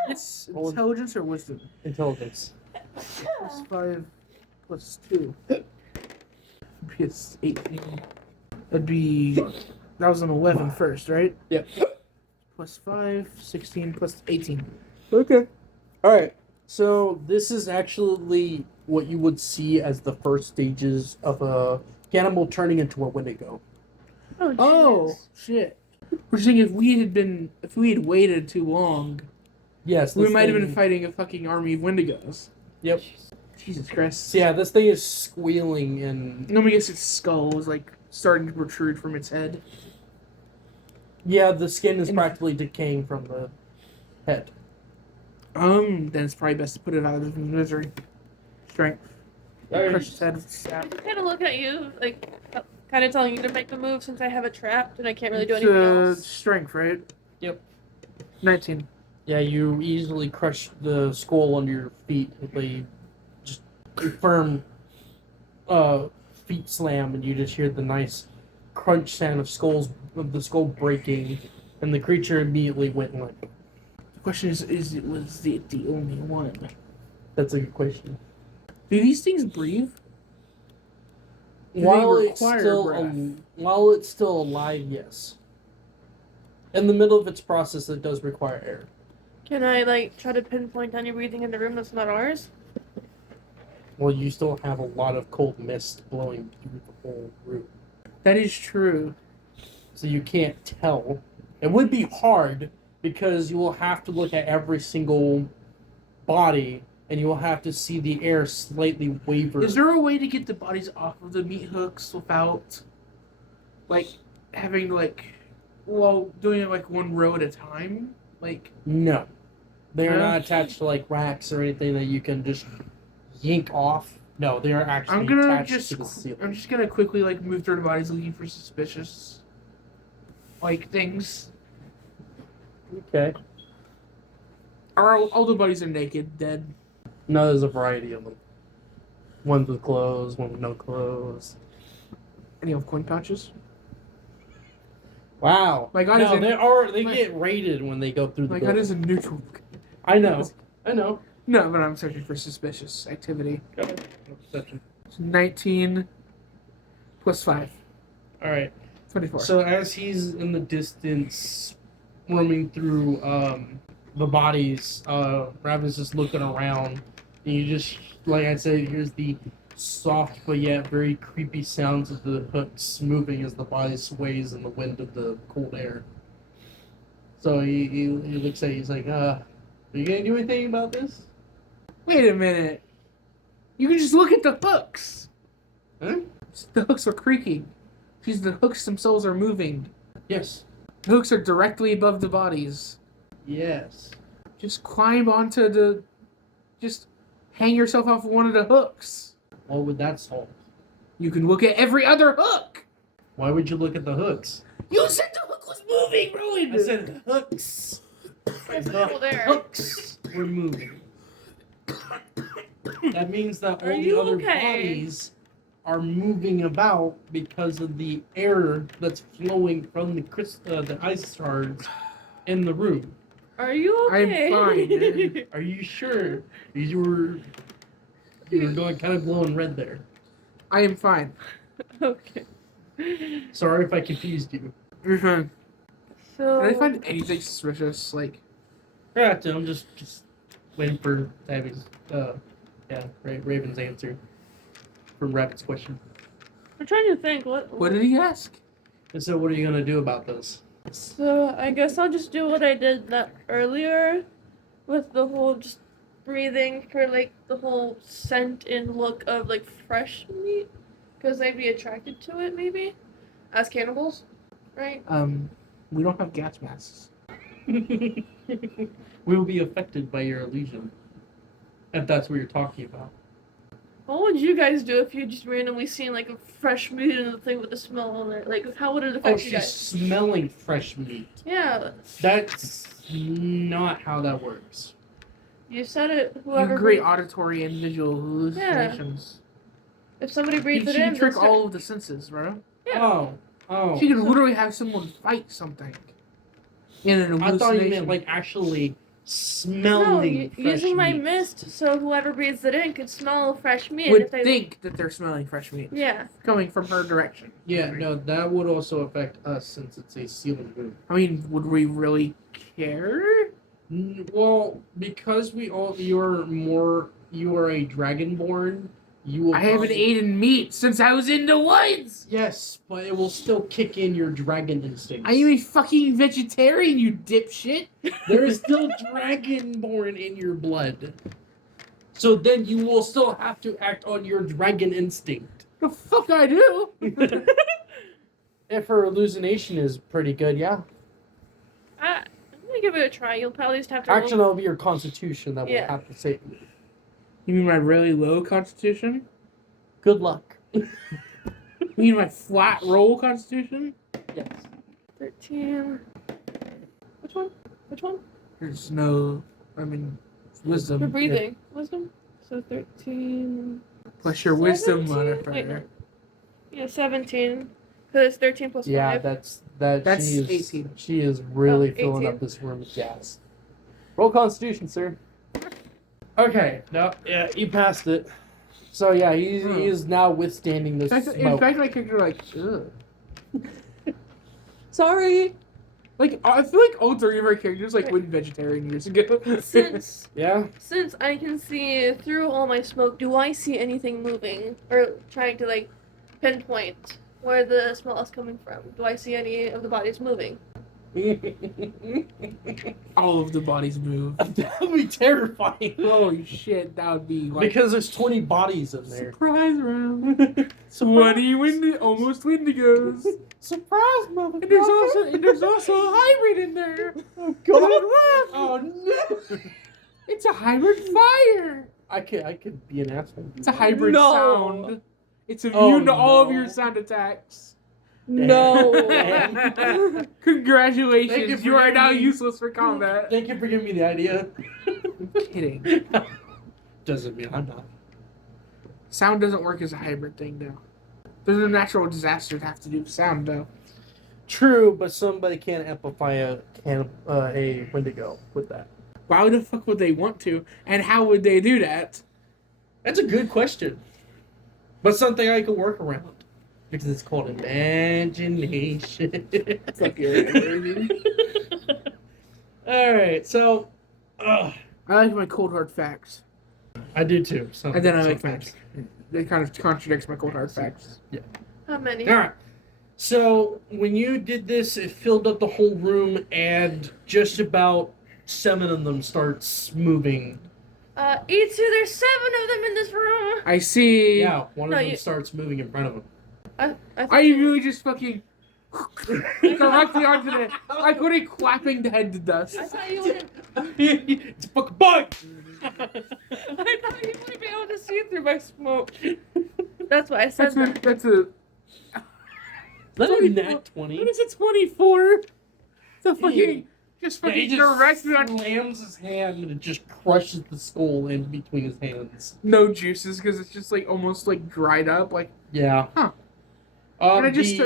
it's intelligence or wisdom? Intelligence. Plus 5 plus 2. It's 18. That'd be. That was an 11 first, right? Yep. Plus 5, 16, plus 18. Okay. All right. So this is actually what you would see as the first stages of a cannibal turning into a Wendigo. Oh, shit. We're saying if we had waited too long, Yes. we this might have thing- been fighting a fucking army of Wendigos. Yep. Jesus Christ. So yeah, this thing is squealing and Let me guess its skull was like starting to protrude from its head. yeah, the skin is practically decaying from the head. Then it's probably best to put it out of its misery. Strength. Crush its head with a staff. I'm kind of looking at you, like, kind of telling you to make the move since I have it trapped and I can't really do It's, anything else. Strength, right? Yep. 19. Yeah, you easily crush the skull under your feet with a just firm feet slam, and you just hear the nice crunch sound of the skull breaking, and the creature immediately went limp. The question is was it the only one? That's a good question. Do these things breathe? Do they While it's require still breath? while it's still alive, yes. In the middle of its process, it does require air. Can I, like, try to pinpoint any breathing in the room that's not ours? Well, you still have a lot of cold mist blowing through the whole room, That is true. so you can't tell. It would be hard because you will have to look at every single body, and you will have to see the air slightly waver. Is there a way to get the bodies off of the meat hooks without, like, having doing it like one row at a time? Like, No. They are No? not attached to like racks or anything that you can just yank off. No, they are actually I'm gonna attached just to the ceiling. I'm just gonna quickly like move through the bodies looking for suspicious like things. Okay. All the bodies are naked, dead. No, there's a variety of them. One with clothes, one with no clothes. Any of coin pouches? Wow. My God, no, is they get raided when they go through the My building. God is a neutral. I know. I know. No, but I'm searching for suspicious activity. Go ahead. No perception. 19 plus 5. All right. 24. So as he's in the distance, roaming through the bodies, Raven's just looking around, and you just, like I said, here's the soft but yet very creepy sounds of the hooks moving as the body sways in the wind of the cold air. So he looks at you, he's like, are you gonna do anything about this? Wait a minute. You can just look at the hooks. Huh? The hooks are creaking. Because the hooks themselves are moving. Yes. The hooks are directly above the bodies. Yes. Just climb onto the... Just hang yourself off one of the hooks. What would that solve? You can look at every other hook. Why would you look at the hooks? You said the hook was moving, Rowan! I said hooks. There's The people there. hooks were moving. That means that Are all the you other okay? bodies are moving about because of the air that's flowing from the ice shards in the room. Are you okay? I'm fine. Are you sure? You were going kind of glowing red there. I am fine. Okay. Sorry if I confused you. You're fine. So. Did I find anything suspicious? Like, Right, I'm just waiting for Tabby's, Raven's answer from Rabbit's question. I'm trying to think. what did he ask? And so, what are you gonna do about this? So I guess I'll just do what I did that earlier, with the whole just breathing for like the whole scent and look of like fresh meat, because they'd be attracted to it maybe, as cannibals, right? We don't have gas masks. We will be affected by your illusion, if that's what you're talking about. What would you guys do if you just randomly seen like a fresh meat in the thing with the smell on it? Like, how would it Oh, affect you she's guys? smelling fresh meat. Yeah, That's not how that works. you said it. You Whoever have great breathed- auditory and visual hallucinations. if somebody She breathed it can in, trick then all of the senses, bro. Yeah. Oh. She could literally have someone fight something. In an hallucination. I thought you meant like actually no, smelling fresh using my meat. mist so whoever breathes it in could smell fresh meat. Would if they think that they're smelling fresh meat. Yeah. Coming from her direction. Yeah, no, that would also affect us since it's a sealing room. I mean, would we really care? Well, because you are a dragonborn. You will. I haven't eaten meat since I was in the woods! Yes, but it will still kick in your dragon instincts. I am a fucking vegetarian, you dipshit! There is still dragonborn in your blood. So then you will still have to act on your dragon instinct. The fuck I do? If her hallucination is pretty good, yeah. I'm gonna give it a try. You'll probably just have to. Actually, that'll be your constitution that will Yeah. have to save you. You mean my really low constitution? Good luck. You mean my flat roll constitution? Yes. 13. Which one? Which one? There's no, wisdom. For breathing. Wisdom? So 13. Plus your wisdom 17? modifier. Wait, no. Yeah, 17. Because it's 13 plus 5. Yeah, that's. That's she is, 18. She is really Oh, filling 18. up this room with gas. Roll Constitution, sir. Okay, no, yeah, you passed it. So yeah, he is now withstanding this In smoke. fact, my character ugh. Sorry. Like, I feel like all three of our characters went vegetarian years ago. Since I can see through all my smoke, do I see anything moving? Or trying to, pinpoint where the smell is coming from? Do I see any of the bodies moving? All of the bodies move. That would be terrifying. Holy shit, that would be like Because there's 20 bodies in there. surprise round. 20 almost Wendigos. Surprise, motherfucker. And there's also a hybrid in there. Oh god. Oh no. It's a hybrid fire. I could be an asshole. It's a hybrid No. sound. It's immune to all of no. your sound attacks. No. Congratulations, Thank you you, for are now giving me- useless for combat. Thank you for giving me the idea. Kidding. Doesn't mean I'm not. Sound doesn't work as a hybrid thing, though. There's a natural disaster to have to do with sound, though. True, but somebody can't amplify a Wendigo with that. Why the fuck would they want to? And how would they do that? That's a good question. But something I could work around. Because it's called imagination. Fuck your Alright, so I like my cold hard facts. I do too. And then I like sometimes. magic. That kind of contradicts my cold hard facts. How many? Alright. So when you did this, it filled up the whole room and just about 7 of them starts moving. E2, there's 7 of them in this room. I see. Yeah, one No, of them you- starts moving in front of them. I really just fucking directly onto the. I couldn't clapping the head to dust. I thought you wouldn't. It's a fucking bug! I thought you wouldn't be able to see through my smoke. That's why I said that. That's a. Is that a nat 20? What is it? 24. It's a fucking. Just Yeah, he fucking just directly on. slams his hand and it just crushes the skull in between his hands. No juices because it's just like almost like dried up. Like Yeah. Huh. And I just,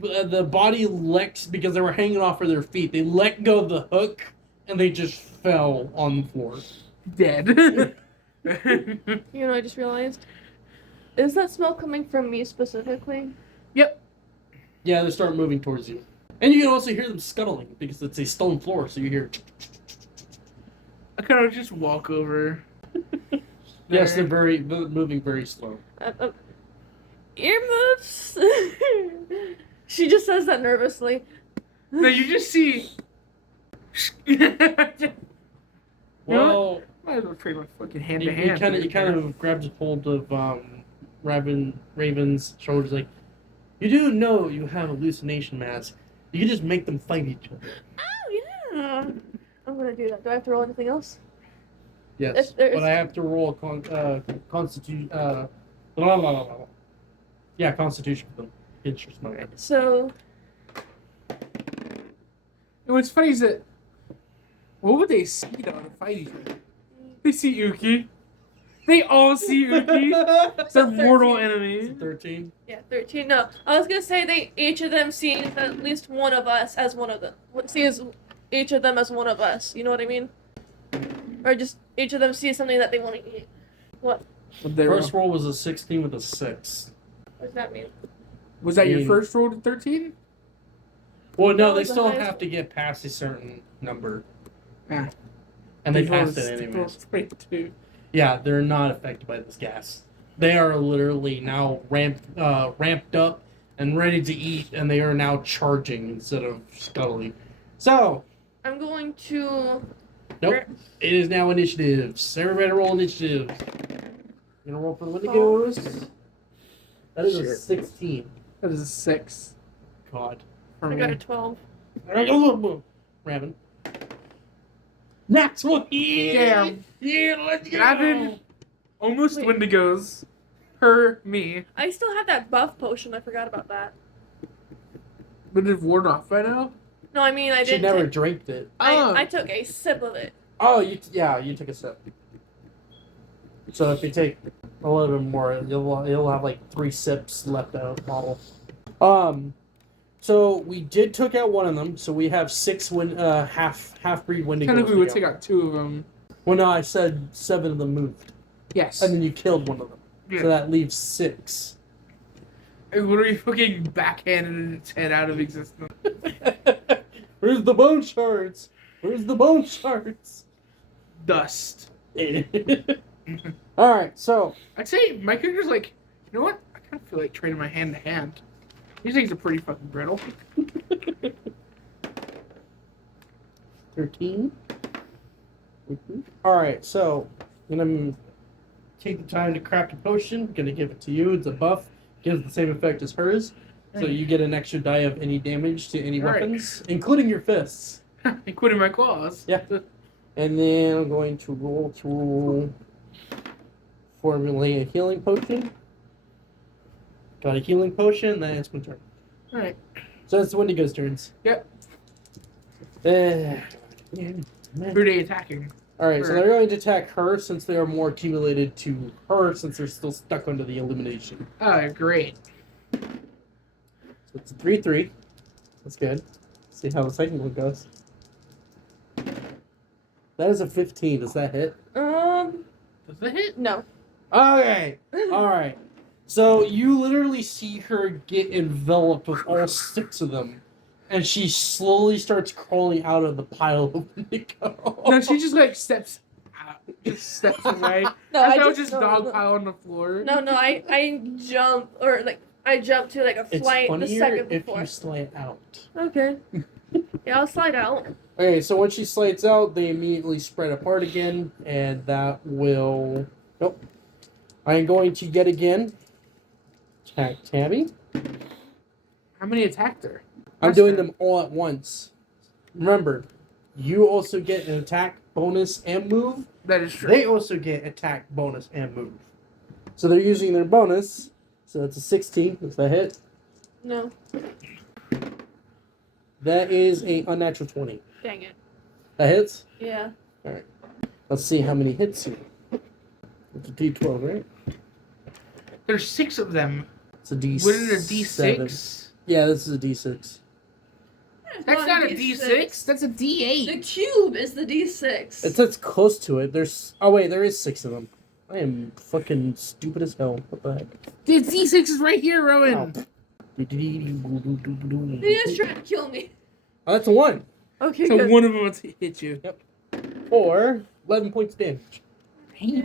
the body let, because they were hanging off of their feet, they let go of the hook and they just fell on the floor. dead. You know, I just realized. Is that smell coming from me specifically? Yep. Yeah, they start moving towards you. And you can also hear them scuttling because it's a stone floor, so you hear. I kind of just walk over. Yes, they're moving very slow. Earmuffs? She just says that nervously. No, you just see. Well, Might as well trade my fucking hand you to hand. kind of grabs a hold of Raven's shoulders, like, you do know you have a hallucination mask. You can just make them fight each other. Oh, yeah. I'm gonna do that. Do I have to roll anything else? Yes, but I have to roll constitution. Yeah, constitution for them. Interesting. Alright, so. And what's funny is that. What would they see though to fight each other? They see Uki. They all see Uki. It's their mortal enemies. 13. Yeah, 13. No, I was gonna say each of them sees at least one of us as one of them. Sees each of them as one of us. You know what I mean? Or just each of them sees something that they want to eat. What? First roll was a 16 with a 6. What does that mean? Was that your first roll to 13? Well, no, That they was the still highest have to get past a certain number. Yeah. And they passed it anyways. 22. Yeah, they're not affected by this gas. They are literally now ramped up and ready to eat, and they are now charging instead of scuttling. So, I'm going to. nope. It is now initiatives. Everybody roll initiatives. You gonna roll for the Wendigos? That is a Shit. 16. That is a 6. God. For I me. got a 12. Raven. That's what. Yeah. Damn. Yeah, let's go. Raven. Almost Wait. Wendigos. Her, me. I still have that buff potion. I forgot about that. But it wore off by now? No, I mean I She didn't. never drank it. I took a sip of it. Oh, you took a sip. So if you take a little bit more, you'll have like 3 sips left out of the bottle. So we did took out one of them. So we have 6 half breed Wendigos. Technically, we would take out 2 of them. Well, no, I said 7 of them moved, Yes. and then you killed one of them. Yeah. So that leaves 6. And what are we fucking backhanded its head out of existence? Where's the bone shards? Where's the bone shards? Dust. All right, so I'd say my character's like, you know what? I kind of feel like trading my hand to hand. These things are pretty fucking brittle. 13. All right, so I'm gonna take the time to craft a potion. Gonna give it to you. It's a buff. Gives the same effect as hers. So you get an extra die of any damage to any All right. weapons, including your fists. Including my claws. Yeah. And then I'm going to roll to formulate a healing potion. Got a healing potion. Then it's my turn. Alright. So it's the Wendigo's turns. Yep. Uh, Who are they attacking? Alright, so they're going to attack her since they are more accumulated to her since they're still stuck under the illumination. Oh, great. So it's a 3-3. That's good. See how the second one goes. That is a 15. Does that hit? Does it hit? No. Okay. Alright. So you literally see her get enveloped with all 6 of them. And she slowly starts crawling out of the pile of Wendigo. No, she just like steps out. Just steps away. No, I I was just just dog pile on the floor. No, I jump or like I jump to like a It's flight the funnier second if before. you slide out. Okay. Yeah, I'll slide out. Okay, so when she slides out, they immediately spread apart again, and that will... Nope. I'm going to yet again attack Tabby. How many attacked her? I'm Last doing turn. them all at once. Remember, you also get an attack bonus and move. That is true. They also get attack bonus and move. So they're using their bonus. So that's a 16. Does that hit? No. That is a unnatural 20. Dang it. That hits? Yeah. Let's see how many hits you. It's a D12, right? There's 6 of them. It's a D7. Wouldn't a D6? Yeah, this is a D6. That's not a D6. That's a D8. The cube is the D6. It's close to it. Oh wait, there is 6 of them. I am fucking stupid as hell. What the heck? The D6 is right here, Rowan. Oh. He is trying to kill me. Oh, that's a 1. Okay, So good. one of them will hit you. Or 11 points damage. 13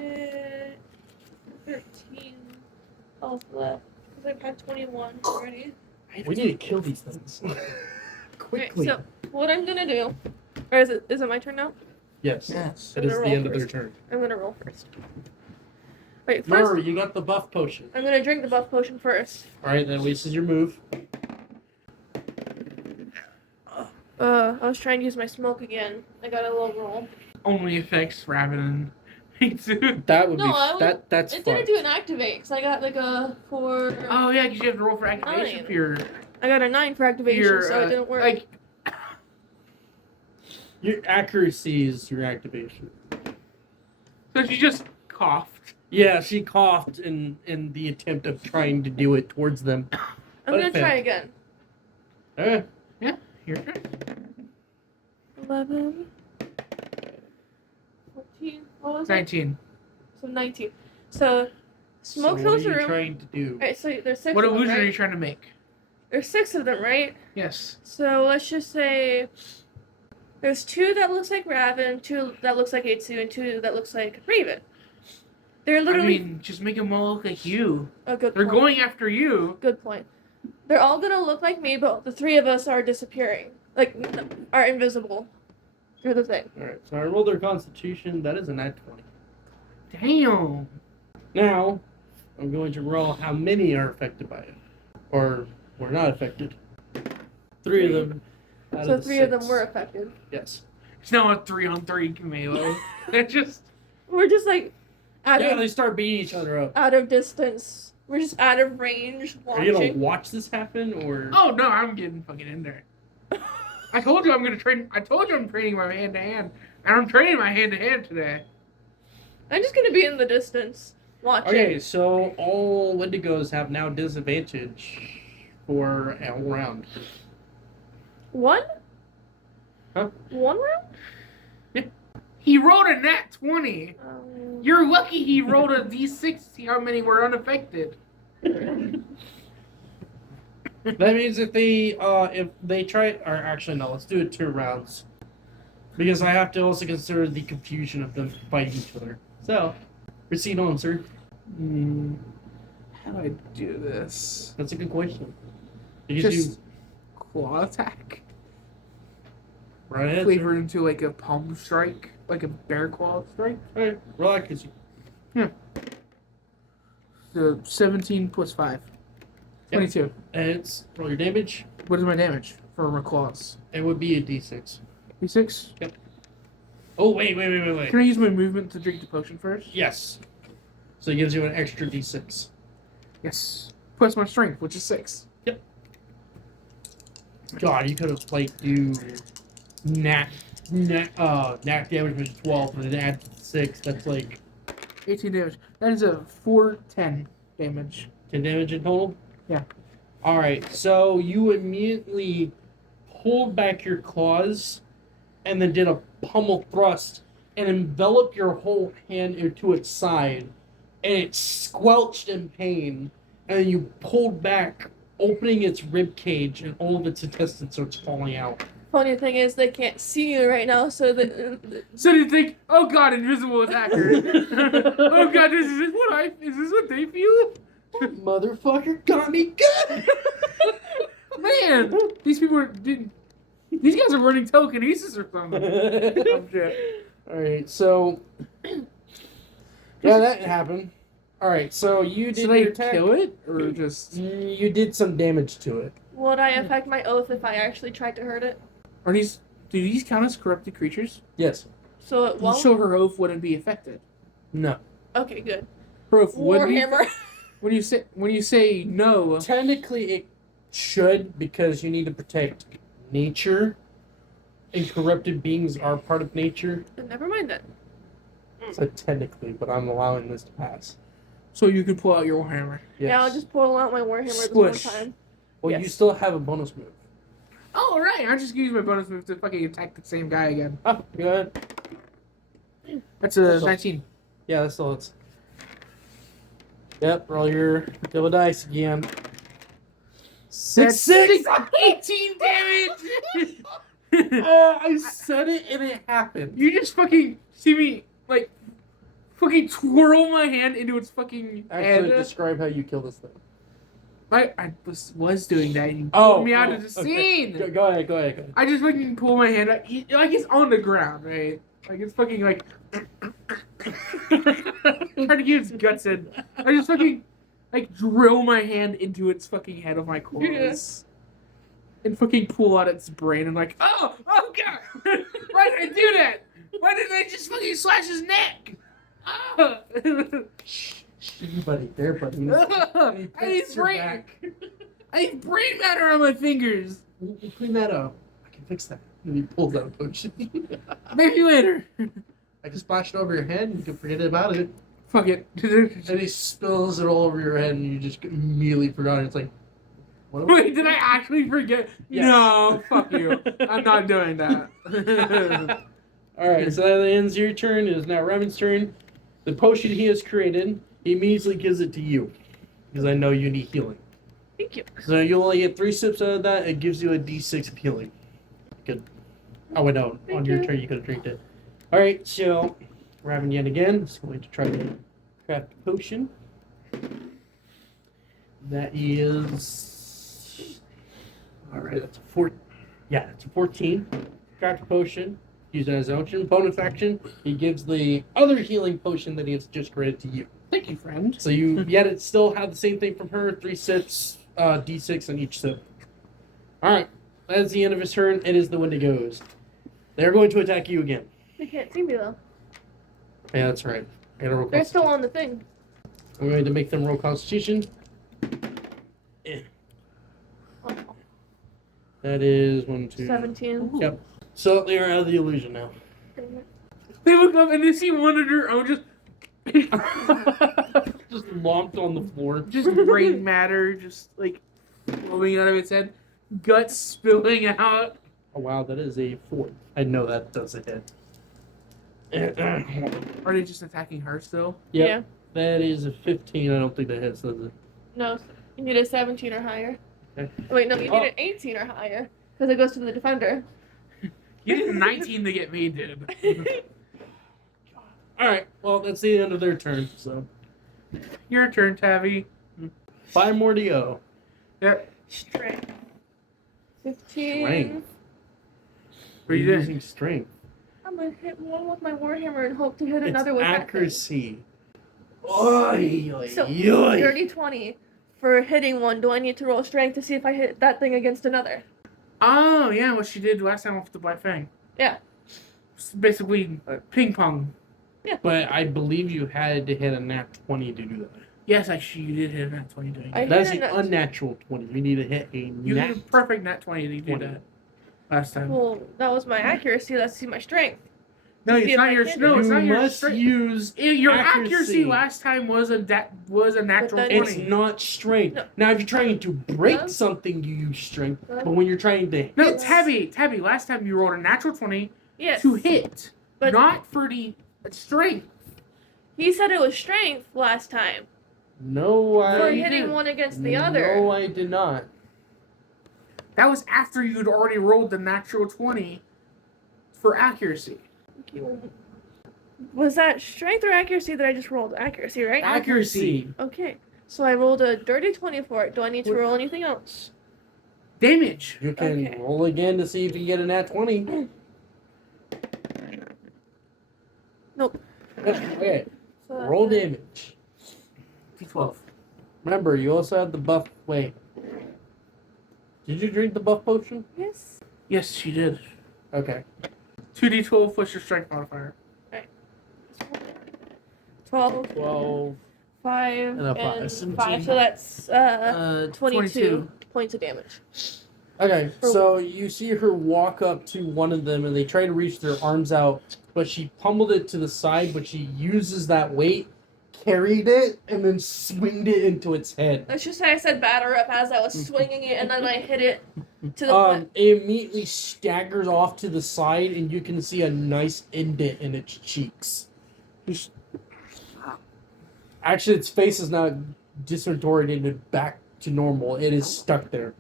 health left. Because I've had 21 already. We need to kill these things. Quickly. Okay, so what I'm gonna do, or is it my turn now? Yes. Yes. It is the Roll end of their first. turn. I'm gonna roll first. Wait, first Remember, you got the buff potion. I'm gonna drink the buff potion first. Alright, that wastes your move. I was trying to use my smoke again. I got a low roll. Only affects Raven and me too. That would No, I be... would- That's It fun. didn't do an activate, because I got like a 4. Oh yeah, because you have to roll for activation 9. for your I got a 9 for activation, so it didn't work. Like, Your accuracy is your activation. so she just coughed. Yeah, she coughed in the attempt of trying to do it towards them. I'm but gonna it failed. try again. Okay. Your turn. 11, 14, what was it? 19. So 19. So, smoke so fills what the are you room. trying to do? Alright, so there's 6 What of them, illusion are you right? trying to make? There's 6 of them, right? Yes. So let's just say there's 2 that looks like Raven, 2 that looks like Atsu, and 2 that looks like Raven. They're literally I mean, just make them all look like you. a good They're point. going after you. Good point. They're all gonna look like me, but the 3 of us are disappearing. Like, are invisible. Through the thing. Alright, so I rolled their constitution. That is a nat 20. Damn. Now, I'm going to roll how many are affected by it. Or were not affected. 3 of them. out So the 3 of them 6. were affected. Yes. It's now a 3-on-3 melee. They're just. We're just like out Yeah, of they start beating each other up. out of distance. We're just out of range Are you gonna watching. watch this happen, or...? Oh no, I'm getting fucking in there. I told you I'm gonna train. I told you I'm training my hand to hand, and I'm training my hand to hand today. I'm just gonna be in the distance watching. Okay, so all Wendigos have now disadvantage for a round. 1? Huh? 1 round? He rolled a nat 20. You're lucky he rolled a d6 to see how many were unaffected. That means if they try, or actually no, let's do it 2 rounds, because I have to also consider the confusion of them fighting each other. So, proceed on, sir. How do I do this? That's a good question. Because Just you claw attack. right ahead, Flavor into like a palm strike, like a bear claw strike. sir. Alright, roll accuracy. So 17 plus 5. 22. And it's roll your damage. What is my damage for my claws? It would be a d6. D6? Oh wait. Can I use my movement to drink the potion first? Yes. So it gives you an extra d6. Yes. Plus my strength, which is 6. God, you could have like do nat damage which is 12, and then add 6. That's like 18 damage. That is a 410 damage. 10 damage in total. Yeah. All right. So you immediately pulled back your claws, and then did a pummel thrust, and enveloped your whole hand into its side, and it squelched in pain, and then you pulled back, opening its rib cage, and all of its intestines starts falling out. Funny thing is, they can't see you right now, so So you think, oh god, invisible attacker. Oh god, is this what they feel? Motherfucker got me good. Man, these guys are running telekinesis or something. Oh, shit. All right, so yeah, that happened. All right, so you did Should your I attack. kill it or just? You did some damage to it. would I affect my oath if I actually tried to hurt it? Do these count as corrupted creatures? Yes. So it won't? So her oath wouldn't be affected. No. Okay, good. Her oath would be. Warhammer. When you say no, Technically, it should, because you need to protect nature. and corrupted beings are part of nature. Never mind that. So technically, but I'm allowing this to pass. So you could pull out your warhammer. Yes. Yeah, I'll just pull out my warhammer Squish. this one time. Well, Yes. you still have a bonus move. Oh right, I'm just gonna use my bonus move to fucking attack the same guy again. Oh, good. That's a So- 19. Yeah, that's all it's. Yep, roll your double dice again. That's 18 damage. Oh, I said it and it happened. You just fucking see me like fucking twirl my hand into its fucking Actually, head. describe how you kill this thing. I was doing that. You pulled me out of the okay. scene. Go ahead. I just fucking pull my hand out. Like it's on the ground, right? Like it's fucking like trying to get its guts in. I just fucking like drill my hand into its fucking head of my corpse. And fucking pull out its brain and like, oh god! Why did I do that? Why didn't I just fucking slash his neck? Ah. Buddy, there, buddy. I need brain. I need brain matter on my fingers. We'll clean that up. I can fix that. And he pulls out a potion. Maybe later. I can splash it over your head and you can forget about it. Fuck it. And he spills it all over your head and you just immediately forgot it. It's like, what? Wait, did I actually forget? Yes. No, fuck you. I'm not doing that. Alright, so that ends your turn. It is now Revan's turn. The potion he has created, he immediately gives it to you. Because I know you need healing. Thank you. So you only get 3 sips out of that. It gives you a d6 of healing. Good. Oh, wait, no. Thank On your you. turn, you could have drank it. Alright, so Raven yet again is going to try to craft a potion. That is. Alright, that's a 4. Yeah, it's a 14. Craft a potion. Use it as an action. Bonus action. He gives the other healing potion that he has just created to you. Thank you, friend. So you yet it still have the same thing from her. 3 sips, d6 on each sip. Alright. That's the end of his turn. It is the Wendigos. They're going to attack you again. They can't see me though. Yeah, that's right. I gotta roll They're still Constitution. on the thing. I'm going to make them roll Constitution. Oh, That is 1, 2. 17. Yep. So they are out of the illusion now. They look up and they see one of their own just Just lomped on the floor. just brain matter just like flowing out of its head, guts spilling out. Oh wow, that is a 4. I know that does a hit. Are they just attacking her still? Yep. Yeah. That is a 15. I don't think that hits, does it? No, you need a 17 or higher. Okay. Wait, no, you need an 18 or higher. Because it goes to the defender. You need 19 to get me, dude. Alright, well, that's the end of their turn, so. Your turn, Tabby. 5 more to go. Yep. Strength. 15. Strength. What are you You're doing? using strength. I'm gonna hit one with my warhammer and hope to hit It's another with accuracy. Oy, oy, So, oy. dirty 20. For hitting one, do I need to roll strength to see if I hit that thing against another? Oh, yeah, what she did last time with the Black Fang. Yeah. It's basically ping pong. But I believe you had to hit a nat 20 to do that. Yes, actually, you did hit a nat 20 doing I it. That's hit an a nat- unnatural 20. You need to hit a You nat. did a perfect nat 20 to do 20. that last time. Well, that was my accuracy. Let's see my strength. No, see it's if not I your. hit No, it. it's You not your must strength. use Your accuracy. accuracy last time was a natural then- It's 20. not strength. No. Now, if you're trying to break Huh? something, you use strength. Huh? But when you're trying to No, hit, Tabby, last time you rolled a natural 20 Yes. to hit, But- not for the strength. He said it was strength last time. no, For I you hitting did. one against the other. No, I did not. That was after you'd already rolled the natural 20 for accuracy. Was that strength or accuracy that I just rolled? Accuracy, right? Accuracy. Okay. So I rolled a dirty 20 for it. Do I need to What- roll anything else? Damage. You can Okay. roll again to see if you can get a nat 20. Nope. Okay, So that's roll a- damage. D12. Remember, you also have the buff. Wait. Did you drink the buff potion? Yes. Yes, she did. Okay. 2d12 plus your strength modifier. 12, 12. 5, And a five. and 17. 5. So that's 22 22. points of damage. Okay, so you see her walk up to one of them, and they try to reach their arms out, but she pummeled it to the side, but she uses that weight, carried it, and then swinged it into its head. Let's just say I said batter up as I was swinging it, and then I hit it to the It immediately staggers off to the side, and you can see a nice indent in its cheeks. Actually, its face is not disoriented back to normal. It is stuck there.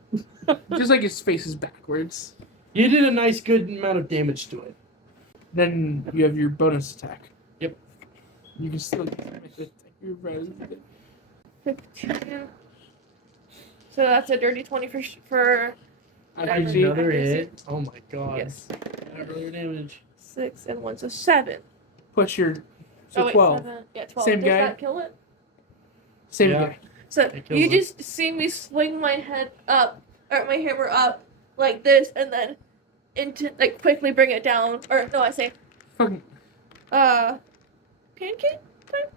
Just like his face is backwards. You did a nice, good amount of damage to it. Then you have your bonus attack. Yep. You can still make it. Your bonus. 15. So that's a dirty 20 for Another accuracy. hit. Oh my god. Yes. Regular damage. 6 and 1, so 7. Plus your. So Oh, wait, 12. 7. Yeah, 12. Same Does guy? that kill it? Same Yeah. guy. So It kills you it. just see me swing my head up, or my hammer up, like this, and then like quickly bring it down. Or no, I say, Fucking. pancake type?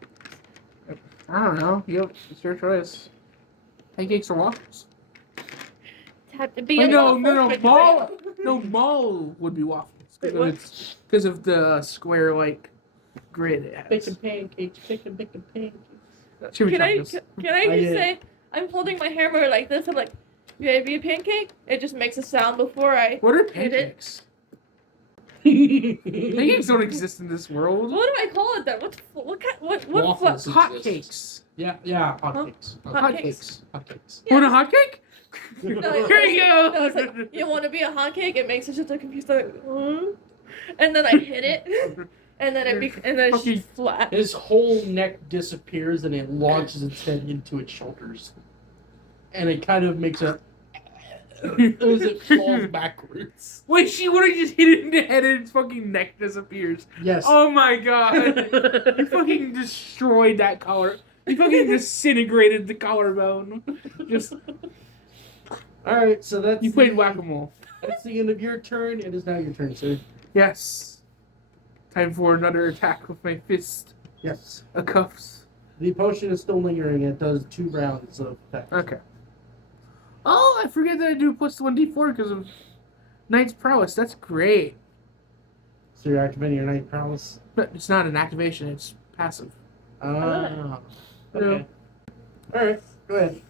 I don't know. It's your choice. Pancakes or waffles? Have to be Wait, a no, waffle. mall. No, mall would be waffles Wait, what? because of the square like grid it has. Bacon pancakes, bacon pancakes. Should we Can try I this? can I I just did. say I'm holding my hammer like this? I'm like, you ready to be a pancake? It just makes a sound before I. What are Hit it. pancakes? Pancakes don't exist in this world. What do I call it then? What kind? What Waffles. Hot exists. cakes. Yeah, hotcakes. Hotcakes. Hotcakes. Yeah. Want a hot cake? No, Here you go. No, it's like, you want to be a hot cake? It makes it just a confused like, and then I hit it, and then it's Fucking- just flat. His whole neck disappears and it launches its head into its shoulders. And it kind of makes a as it falls backwards. Wait, she would have just hit it in the head and its fucking neck disappears. Yes. Oh my god. You fucking destroyed that collar. You fucking disintegrated the collarbone. Just Alright, so that's you played whack-a-mole. That's the end of your turn. It is now your turn, sir. Yes. Time for another attack with my fist. Yes. A cuffs. The potion is still lingering. It does 2 rounds of attack. Okay. Oh, I forget that I do plus 1d4 because of Knight's Prowess. That's great. So you're activating your Knight Prowess? But it's not an activation, it's passive. Ah. Okay. Alright, go ahead.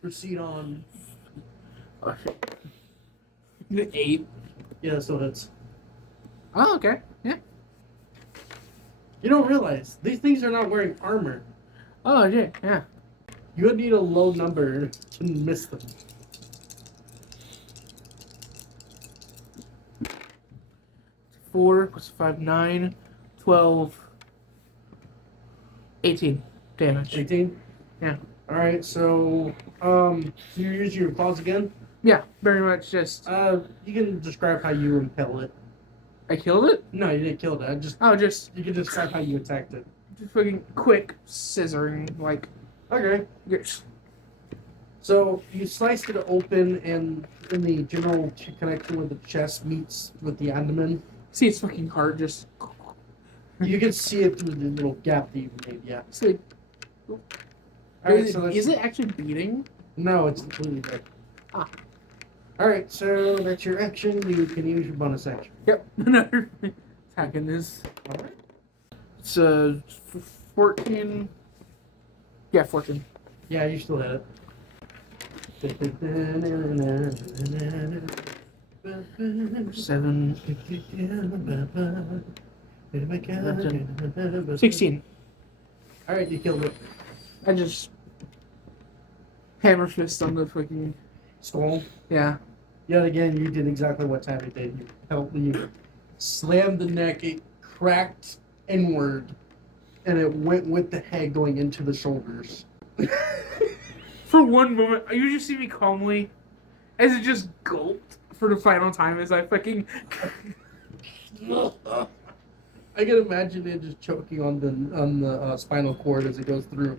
Proceed on. Oh, shit. The 8. Yeah, that still hits. Oh, okay. Yeah. You don't realize, these things are not wearing armor. Oh, yeah. Yeah. You would need a low number to miss them. Four plus 5, 9, 12, 18 damage. 18? Yeah. Alright, so you use your claws again? Yeah, very much just. You can describe how you impale it. I killed it? No, you didn't kill it. Just You can describe how you attacked it. fucking quick scissoring, like. Okay. Yes. So you sliced it open, and in the general connection where the chest meets with the abdomen, See, it's fucking hard, just. you can see it through the little gap that you made. Yeah. It's like, Alright, so is it actually beating? No, it's completely dead. Ah. Alright, so that's your action. You can use your bonus action. Yep. Another attacking this. Alright. It's 14. Yeah, 14. Yeah, you still hit it. 7. 16. Alright, you killed it. I just hammer fist on the fucking. Skull. Yeah. Yet again, you did exactly what Tabby did. You slammed the neck, it cracked inward, and it went with the head going into the shoulders. For one moment, you just see me calmly as it just gulped for the final time as I fucking. I can imagine it just choking on the spinal cord as it goes through.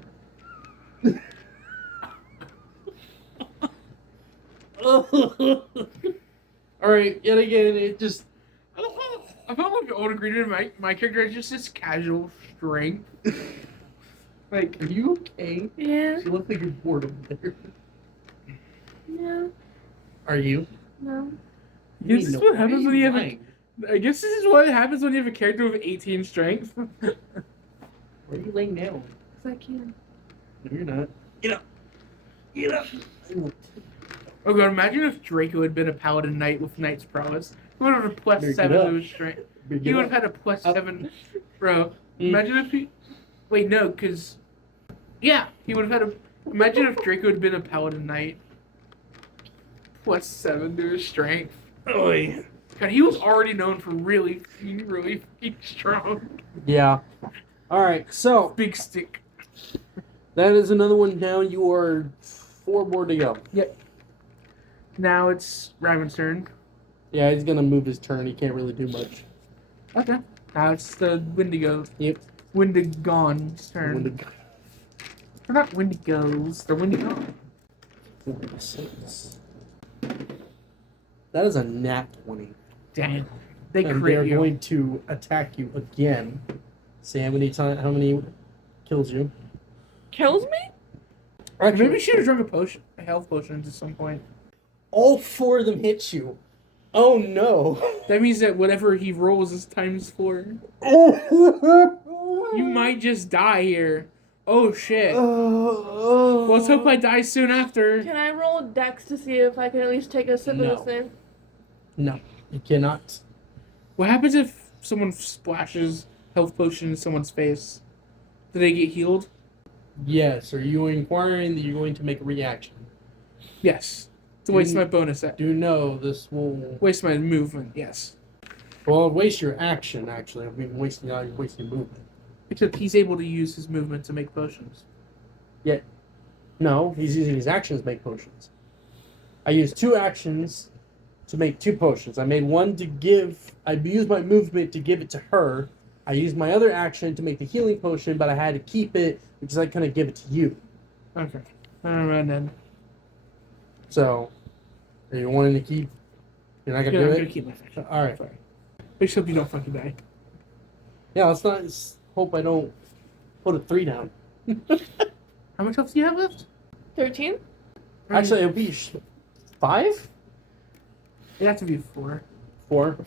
Alright, yet again, it just. I felt like the old ingredient in my character is just this casual strength. Like, Are you okay? Yeah. You look like you're bored over there. Yeah. Are you? No. You This mean is no, what happens why are when you have lying? I guess this is what happens when you have a character with 18 strength. Where are you laying down? Because I can. No, you're not. Get up. Get up. Oh god, imagine if Draco had been a paladin knight with knight's prowess. He would have had a plus Better get 7 to up. his strength. Get He would up. have had a plus Up. 7. Bro, Mm. imagine if he. Wait, no, because. Yeah, he would have had a. Imagine if Draco had been a paladin knight. Plus 7 to his strength. Oy. God, he was already known for really strong. Yeah. All right. So Big stick. that is another one down. You are 4 more to go. Now it's Raven's turn. Yeah, he's gonna move his turn. He can't really do much. Okay. Now it's the Wendigo. Yep. Wendigon's turn. They're not Wendigos. They're Wendigo. 46. That is a nat 20. Damn. They And crit they're you. going to attack you again. See how many kills you. Kills me? Actually, Maybe she should have drunk a health potion at some point. all 4 of them hit you. Oh no. That means that whatever he rolls is times 4. You might just die here. Oh shit. Well, let's hope I die soon after. Can I roll dex to see if I can at least take a sip No. of this thing? No, you cannot. What happens if someone splashes health potion in someone's face? Do they get healed? Yes, are you inquiring that you're going to make a reaction? Yes. To waste my bonus. Do know this will... Waste my movement, yes. Well, waste your action, actually. I mean, wasting movement. Except he's able to use his movement to make potions. No, he's using his actions to make potions. I used 2 actions to make 2 potions. I made one to give... I used my movement to give it to her. I used my other action to make the healing potion, but I had to keep it because I couldn't give it to you. Okay. Alright then. So, are you wanting to keep... You're not going to Yeah, do I'm it? gonna keep my action. Alright. Sorry. I just hope you don't fucking die. Yeah, let's hope I don't put a 3 down. How much health do you have left? 13? Actually, it'll be 5? It'd have to be 4 4?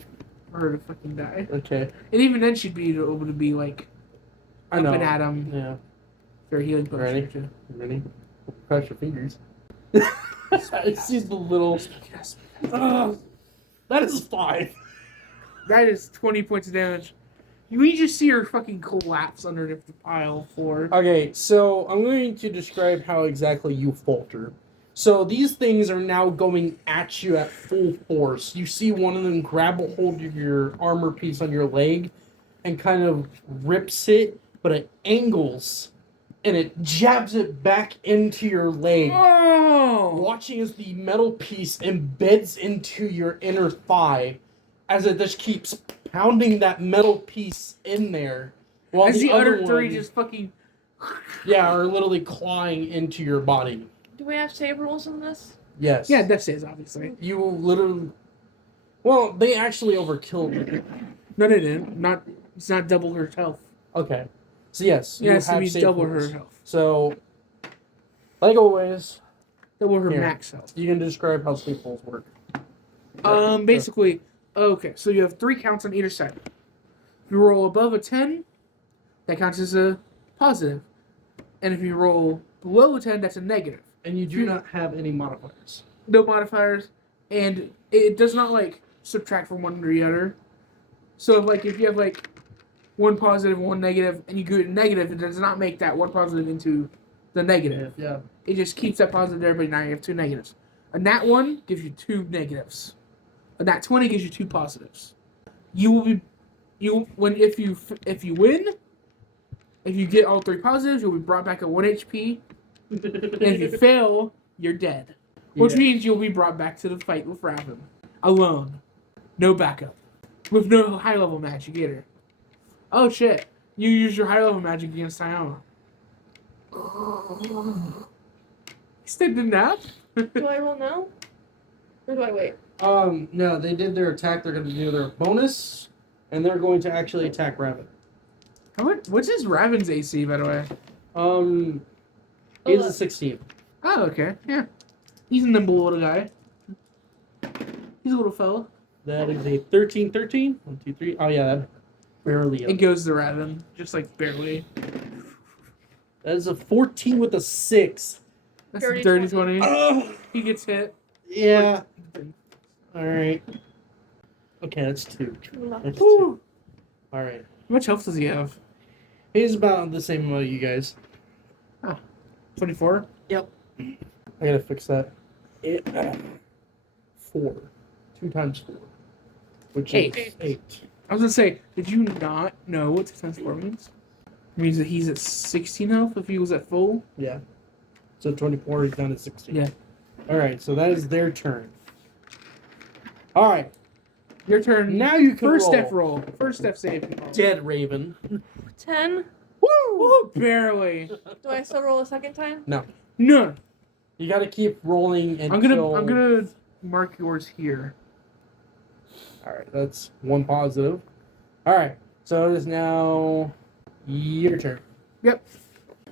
for her to fucking die. Okay. And even then, she'd be able to be like I up know. and at him Yeah. for a healing potion Ready? or two. Ready? Cross your fingers. I see the little... Yes. That is 5. That is 20 points of damage. We just see her fucking collapse underneath the pile floor. Okay, so I'm going to describe how exactly you falter. So these things are now going at you at full force. You see one of them grab a hold of your armor piece on your leg and kind of rips it, but it angles and it jabs it back into your leg. Oh! Watching as the metal piece embeds into your inner thigh as it just keeps pounding that metal piece in there. While As the other one, 3 just fucking... yeah, are literally clawing into your body. Do we have save rules in this? Yes. Yeah, death saves, obviously. You literally... Well, they actually overkilled it. No, they didn't. It's not double her health. Okay. So yes, you Yes, it have means save double rules. her health. So, like always, Double her Here. max health. you can describe how save rules work. Basically, okay, so you have 3 counts on either side. If you roll above a 10, that counts as a positive. And if you roll below a 10, that's a negative. And you do not have any modifiers. No modifiers, and it does not, like, subtract from one to the other. So, if you have, like, 1 positive and 1 negative, and you go to negative, it does not make that 1 positive into the negative. Yeah. It just keeps that positive there, but now you have 2 negatives. A nat 1 gives you 2 negatives. A nat 20 gives you 2 positives. If you win, if you get all 3 positives, you'll be brought back at 1 HP. And if you fail, you're dead. Which Yeah. means you'll be brought back to the fight with Raven. Alone. No backup. With no high level magic either. Oh shit. You use your high level magic against Sayama. You still did that? Do I roll now? Or do I wait? No, they did their attack. They're going to do their bonus, and they're going to actually attack Rabbit. What's his Raven's AC, by the way? He's a 16. Oh, okay. Yeah. He's a nimble little guy. He's a little fella. That is a 13, 13. 1, 2, 3. Oh, yeah, that barely. It goes to Raven, just like barely. That is a 14 with a 6. That's Dirty a dirty 20. 20. Oh, He gets hit. yeah. All right. Okay, that's 2. That's 2. Woo. All right. How much health does he have? He's about the same amount you guys. 24? Yep. I gotta fix that. 4. 2 times 4. Which is 8. I was gonna say, did you not know what 2 times 4 means? It means that he's at 16 health if he was at full. Yeah. So 24 is down to 16. Yeah. Alright, so that is their turn. Alright. Your turn. Now you can First roll. step roll. First step save. Dead Raven. 10. Woo! Barely. Do I still roll a second time? No. You gotta keep rolling until... I'm gonna mark yours here. Alright, that's 1 positive. Alright, so it is now your turn. Yep.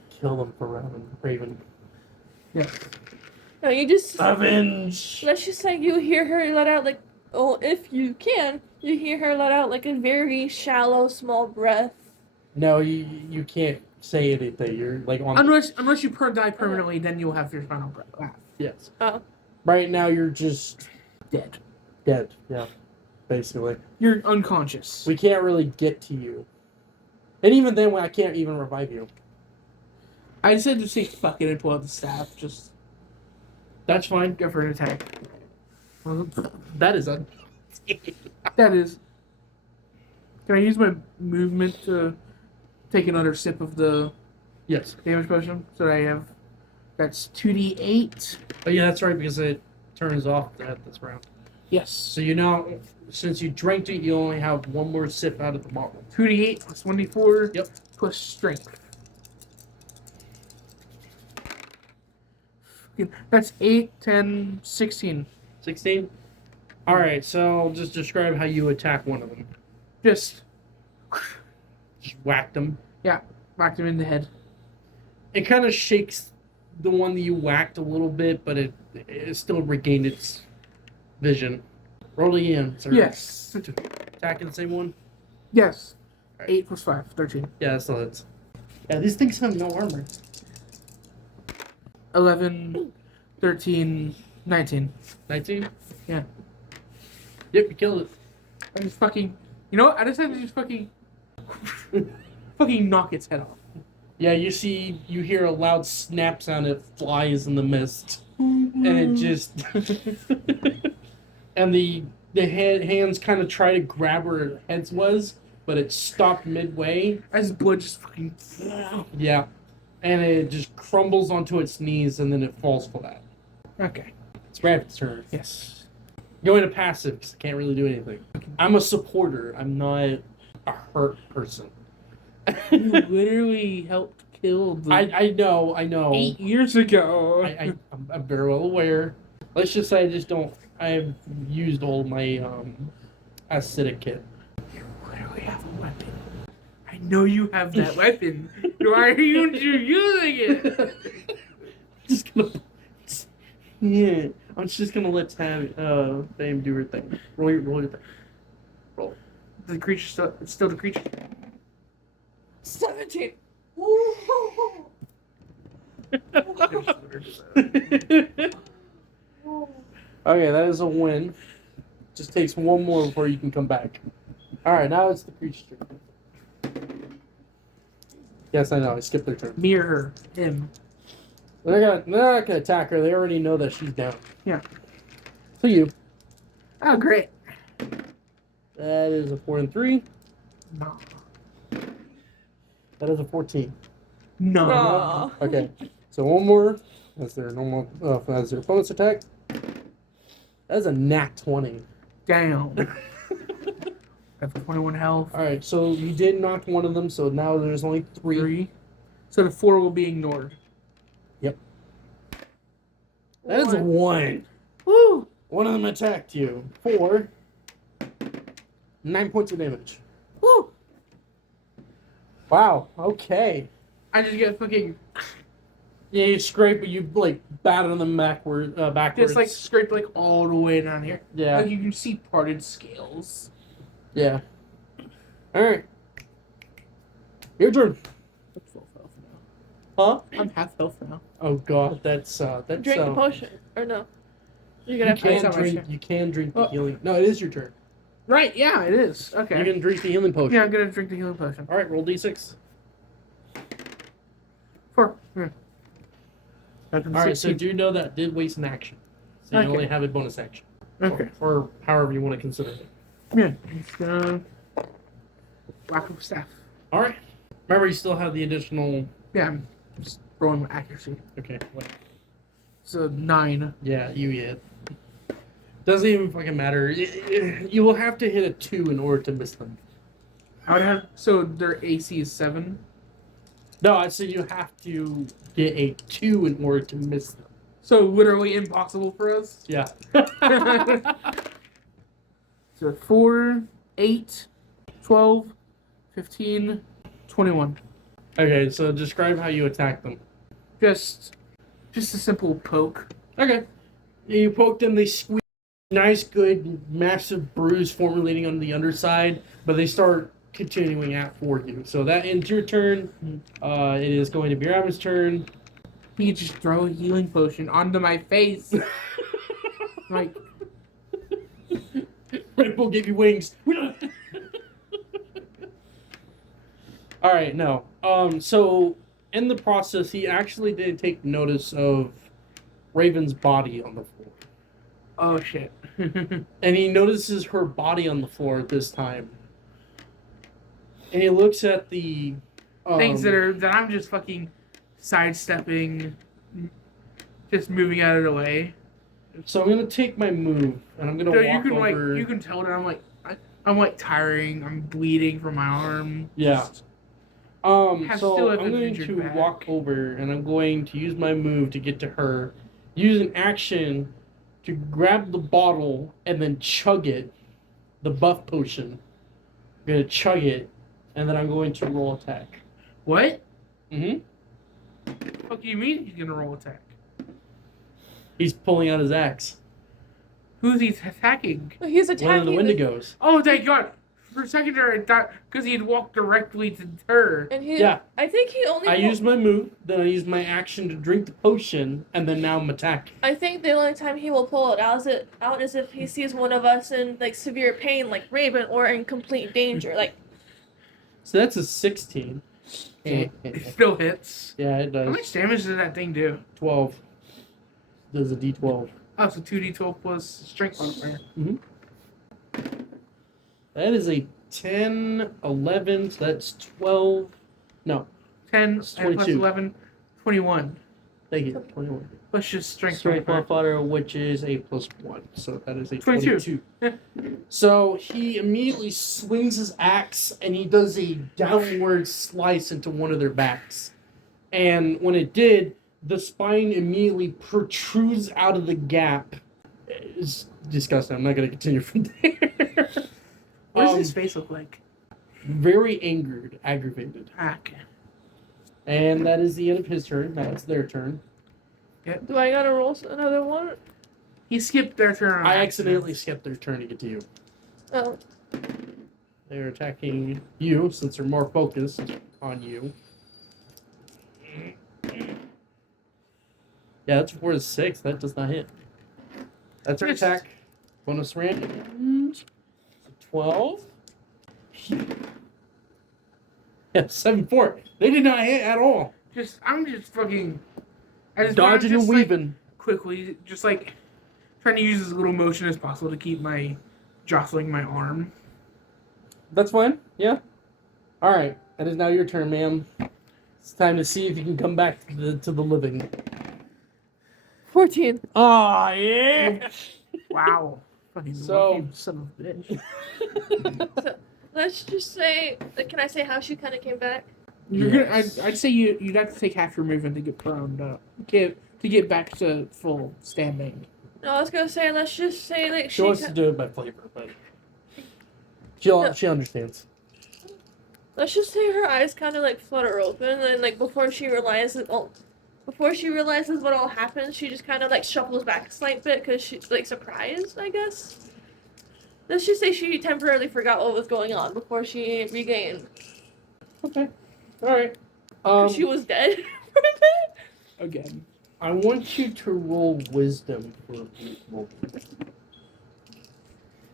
Kill them for Raven. Yeah. No, you just. Avenge! Let's just say you hear her let out, like. Oh, if you can, you hear her let out, like, a very shallow, small breath. No, you can't say anything. You're like on... Unless you die permanently, then you'll have your final breath. Yes. Oh. Right now you're just... Dead. Dead, yeah. Basically. You're unconscious. We can't really get to you. And even then, I can't even revive you. I decided to say fuck it and pull out the staff. Just That's fine. go for an attack. That is a... That is. Can I use my movement to take another sip of the Yes. damage potion? So that I have. That's 2d8. Oh yeah, that's right, because it turns off at this round. Yes. So you now, since you drank it, you only have 1 more sip out of the bottle. 2d8 plus 1d4. Yep. Plus strength. That's 8, 10, 16. 16? Alright, so just describe how you attack one of them. Just Just whacked them. whacked him in the head. It kind of shakes the one that you whacked a little bit, but it still regained its vision. Roll again, sir. Yes. Attacking the same one? Yes. 8 plus 5, 13. Yeah, so that's... Yeah, these things have no armor. 11, 13, 19. 19? Yeah. Yep, you killed it. I just fucking... You know what? I decided to just fucking knock its head off. Yeah, you hear a loud snap sound, it flies in the mist. And it just... and the hands kind of try to grab where her head was, but it stopped midway. As blood just fucking... Yeah. And it just crumbles onto its knees, and then it falls flat. Okay. It's Raven's turn. Yes. Going to passive, because I can't really do anything. I'm a supporter. I'm not a hurt person. You literally helped kill the... I know. 8 years ago. I'm very well aware. Let's just say I've used all my acidic kit. You literally have a weapon. I know you have that weapon. Why are you using it? Just gonna... Yeah. I'm just gonna let Fame do her thing. Roll your thing. Roll. The creature it's still the creature. 17. Okay, that is a win. Just takes 1 more before you can come back. Alright, now it's the creature's turn. Yes, I know, I skipped their turn. Mirror him. They're not gonna attack her, they already know that she's down. Yeah. So you. Oh, great. That is a 4 and 3. No. That is a 14. No. Aw. Okay, so 1 more. That's their normal, as their opponent's attack. That is a nat 20. Damn. I have 21 health. Alright, so you did knock one of them, so now there's only 3. 3. So the 4 will be ignored. That is a 1. Woo! One of them attacked you. 4. 9 points of damage. Woo! Wow, okay. I just get fucking Yeah, you scrape, but you like batter them backwards. Just like scrape like all the way down here. Yeah. Like you can see parted scales. Yeah. All right. Your turn. I'm full health now. Huh? I'm half health now. Oh god, that's Drink the potion. Or no. You're You gonna have to can have my drink. turn. You can drink the Oh. healing. No, it is your turn. Right, yeah, it is. Okay. You can drink the healing potion. Yeah, I'm gonna drink the healing potion. All right, roll d6. 4. Yeah. All right, so do you know that did waste an action? So you Okay. only have a bonus action. Okay. Or however you want to consider it. Yeah. It's gonna whack with staff. All right. Remember, you still have the additional. Yeah, I'm just rolling with accuracy. Okay. Wait. It's a 9. Yeah, you hit. Doesn't even fucking matter. You will have to hit a 2 in order to miss them. I would have. So their AC is 7. No, I said you have to get a 2 in order to miss them. So literally impossible for us. Yeah. So 4, 8, 12, 15, 21. Okay, so describe how you attack them. Just a simple poke. Okay. You poke them, they squeeze. Nice, good, massive bruise formulating on the underside, but they start continuing out for you. So that ends your turn. It is going to be Raven's turn. He could just throw a healing potion onto my face. Like, Red Bull gave you wings. All right, no. So in the process, he actually did take notice of Raven's body on the floor. oh shit. And he notices her body on the floor this time. And he looks at the Things that I'm just fucking sidestepping, just moving out of the way. So I'm gonna take my move and I'm gonna So walk over. you can tell that I'm like tiring. I'm bleeding from my arm. Yeah. Have So still have I'm an going injured to back. walk over and I'm going to use my move to get to her. Use an action to grab the bottle and then chug it, the buff potion. I'm gonna chug it, and then I'm going to roll attack. What? Mm-hmm. What do you mean he's gonna roll attack? He's pulling out his axe. Who's he attacking? He's One of attacking the Wendigos. Oh, thank God! For a second there, I thought because he'd walked directly to her. And he, Yeah. I think he only. I used my move, then I used my action to drink the potion, and then now I'm attacking. I think the only time he will pull it out is if he sees one of us in like severe pain, like Raven, or in complete danger. Like, So that's a 16. It still hits. Yeah, it How does. much damage does that thing do? 12. Does a d12. Oh, so 2d12 plus strength modifier. That is a 10, 11, so that's 12. No, 10 It's and plus 22. 11, 21. thank you. 21. Plus just strength Strength modifier. modifier, which is a plus 1. So that is a 22. 22. So he immediately swings his axe and he does a downward slice into one of their backs. And when it did, the spine immediately protrudes out of the gap. It's disgusting. I'm not going to continue from there. What does his face look like? Very angered, aggravated. Okay. And that is the end of his turn. Now it's their turn. do I gotta roll another one? He skipped their turn. on I accident. accidentally skipped their turn to get to you. Oh, They're attacking you since they're more focused on you. Yeah, that's 4 to 6. That does not hit. That's our Yes. attack. Bonus range. 12. Yeah, 7-4. They did not hit at all. I'm just fucking. I just Dodging just, and like, weaving. quickly, just like trying to use as little motion as possible to keep my jostling my arm. That's fine. Yeah. All right. That is now your turn, ma'am. It's time to see if you can come back to the living. 14. Oh, yeah. Wow. Fucking So- lucky son of a bitch. Let's just say, can I say how she kind of came back? I'd say you'd have to take half your movement to get prone up, to get back to full standing. No, I was gonna say, let's just say like She wants to do it by flavor, but she understands. let's just say her eyes kind of like flutter open, and like before she realizes, well, before she realizes what all happens, she just kind of like shuffles back a slight bit because she's like surprised, I guess. Let's just say she temporarily forgot what was going on before she regained. Okay. All right. 'Cause she was dead for a bit. Again. I want you to roll wisdom for a brief moment.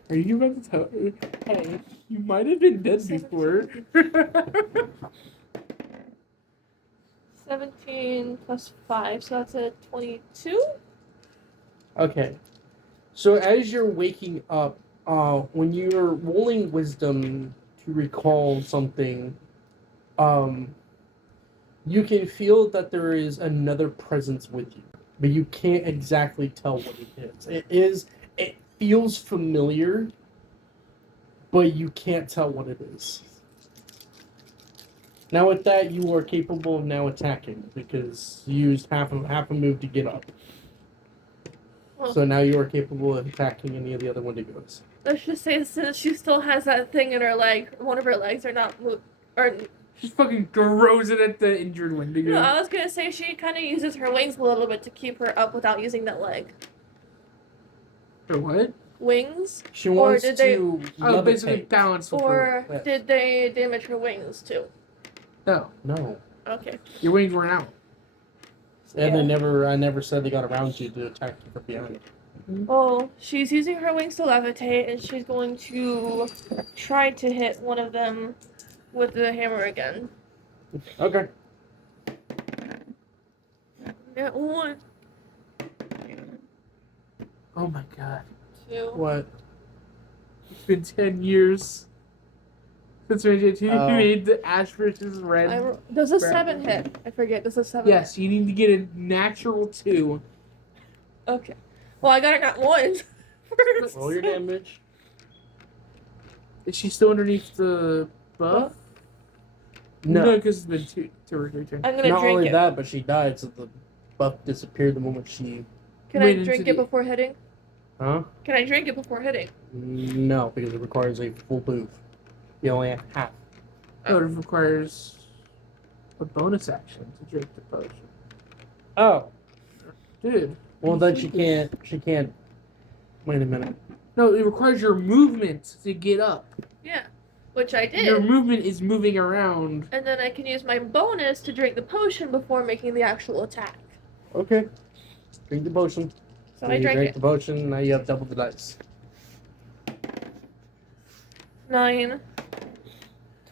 Are you about to tell me? Hey, you might have been dead before. 17 plus 5, so that's a 22? Okay. So as you're waking up, when you're rolling wisdom to recall something, you can feel that there is another presence with you, but you can't exactly tell what it is. It feels familiar, but you can't tell what it is. Now with that, you are capable of now attacking because you used half a move to get up. Well, So now you are capable of attacking any of the other Wendigos. let's just say since she still has that thing in her leg, one of her legs are not Just fucking throws it at the injured Wendigo. No, I was gonna say she kind of uses her wings a little bit to keep her up without using that leg. For what? Wings? She wants did they- to Oh, basically levitate. balance with Or Yes. did they damage her wings too? No, No. Okay. your wings weren't out. And Yeah. I never said they got around you to attack you from behind. Well, she's using her wings to levitate, and she's going to try to hit one of them with the hammer again. Okay. Yeah, 1, Oh my god. 2. What? It's been 10 years since we Oh. made the Ash versus Red. Does a 7 hit? I forget. Does a 7 Yes, you need to get a natural 2. hit? Okay. Well, I got it at 1 first. Roll your damage. Is she still underneath the buff? No. Because it's been two or three turns. I'm gonna Not drink only it. that, but she died, so the buff disappeared the moment she. Can Wait I into drink it the- before hitting? Huh? Can I drink it before hitting? No, because it requires a full move. You only have half. No, it requires a bonus action to drink the potion. Oh. Dude. Well, then she can't. She can't. Wait a minute. No, it requires your movement to get up. Yeah. Which I did. Your movement is moving around. And then I can use my bonus to drink the potion before making the actual attack. Okay. Drink the potion. So When I you drank drink it. the potion, now you have double the dice. 9,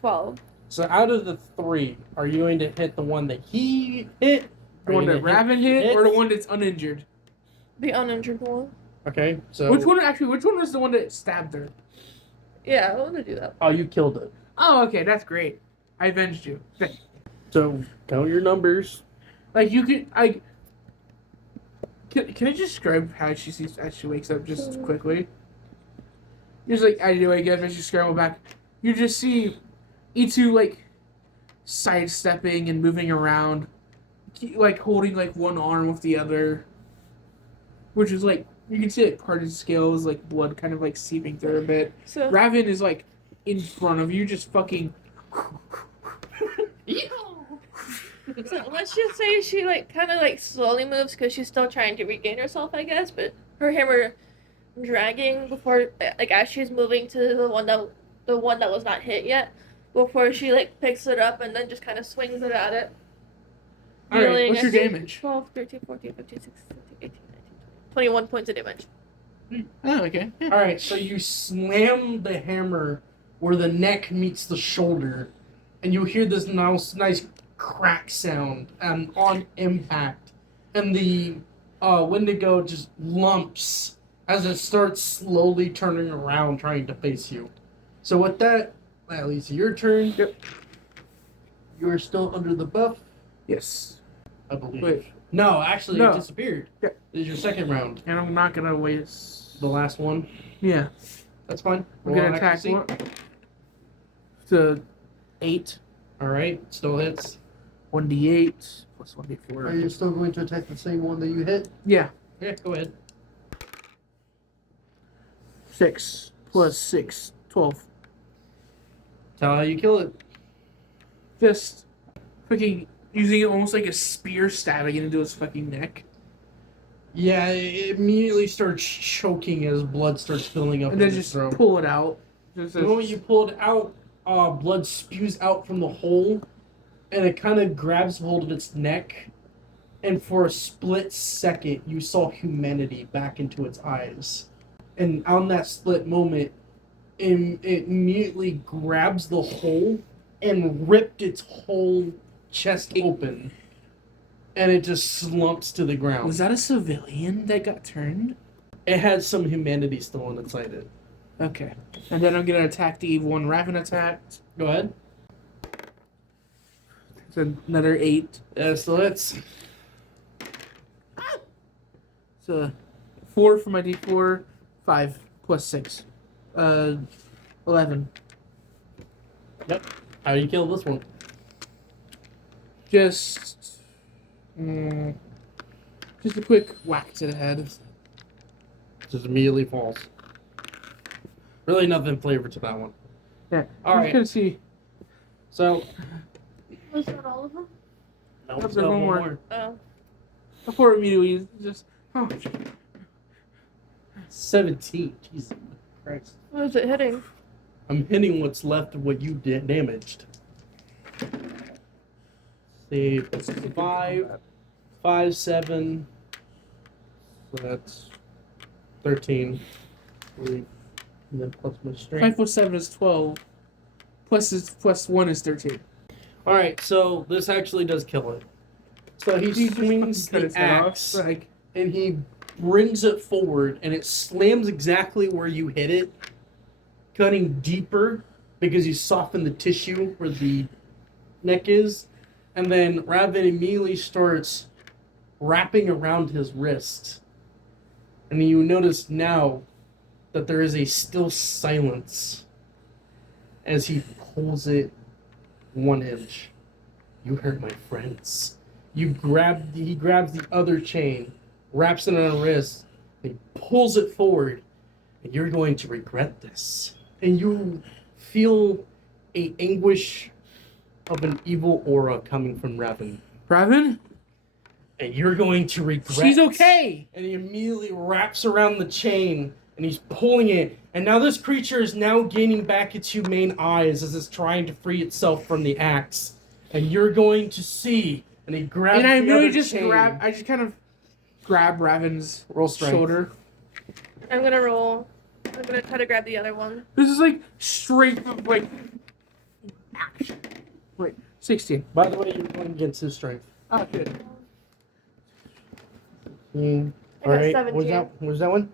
12. So out of the 3, are you going to hit the one that he hit? The Are one you that gonna Raven hit, or the hits? one that's uninjured? The uninjured one. Okay, so. Which one was the one that stabbed her? Yeah, I want to do that. Oh, you killed it. Oh, okay, that's great. I avenged you. So count your numbers. Like you could, can I just describe how she sees as she wakes up just quickly? Just like as you wake up and she scramble back, you just see Itu like sidestepping and moving around, like holding like one arm with the other, which is like you can see like part of his scales, like blood kind of like seeping through a bit. So, Raven is like in front of you, just fucking. so let's just say she like kind of like slowly moves because she's still trying to regain herself, I guess. But her hammer dragging before, like as she's moving to the one that was not hit yet, before she like picks it up and then just kind of swings it at it. All right, Dealing, what's I your think, damage? 12, 13, 14, 15, 16, 17, 18, 19, 20. 21 points of damage. Oh, okay. Yeah. All right, so you slam the hammer where the neck meets the shoulder, and you hear this nice crack sound on impact, and the Wendigo just lumps as it starts slowly turning around, trying to face you. So with that, at least your turn. Yep. You are still under the buff, Yes. I believe. Wait. No, actually, No. it disappeared. Yeah. This is your second round. And I'm not gonna waste. The last one. Yeah. That's fine. I'm Roll gonna attack accuracy. one. To 8, All right, still hits. 1d8 plus Are 1d4. you still going to attack the same one that you hit? Yeah. Yeah, go ahead. 6 plus 6, 12. Tell how you kill it. Just fucking using it almost like a spear, stabbing it into his fucking neck. Yeah, it immediately starts choking as blood starts filling up And in then his just throat. pull it out. Just The moment you pull it out, blood spews out from the hole, and it kind of grabs hold of its neck. And for a split second, you saw humanity back into its eyes. And on that split moment, it immediately grabs the hole and ripped its whole chest open. And it just slumps to the ground. Was that a civilian that got turned? It had some humanity still inside it. Okay. And then I'm gonna attack the evil one. Raven attacked. Go ahead. It's another 8. So that's... So 4 for my D4, 5 plus 6. 11. Yep. How do you kill this one? Just a quick whack to the head. Just immediately falls. Really nothing flavor to that one. Yeah. All right. Gonna see. So... Was that all of them? No, There's still one one more. more. Oh. Before immediately, just 17. Jesus Christ. What is it hitting? I'm hitting what's left of what you damaged. See, plus 5, 5, 7. So that's 13. And then plus my strength. 5 plus 7 is 12. Plus 1 is 13. Alright, so this actually does kill it. So he swings the axe Like, and he brings it forward and it slams exactly where you hit it, cutting deeper because you soften the tissue where the neck is. And then Raven immediately starts wrapping around his wrist. And you notice now that there is a still silence as he pulls it 1 inch. You hurt my friends. He grabs the other chain, wraps it on her wrist, and he pulls it forward. And you're going to regret this. And you feel a anguish of an evil aura coming from Raven. Raven? And you're going to regret. She's okay! And he immediately wraps around the chain and he's pulling it. And now this creature is now gaining back its humane eyes as it's trying to free itself from the axe. And you're going to see. And he grabs And I the really other just chain. I just kind of grab Raven's Roll strength. shoulder. I'm gonna roll. I'm gonna try to grab the other one. This is like straight up like action. Wait, 16. By the way, you're going against his strength. Oh, good. I got Alright, 17. what was that one?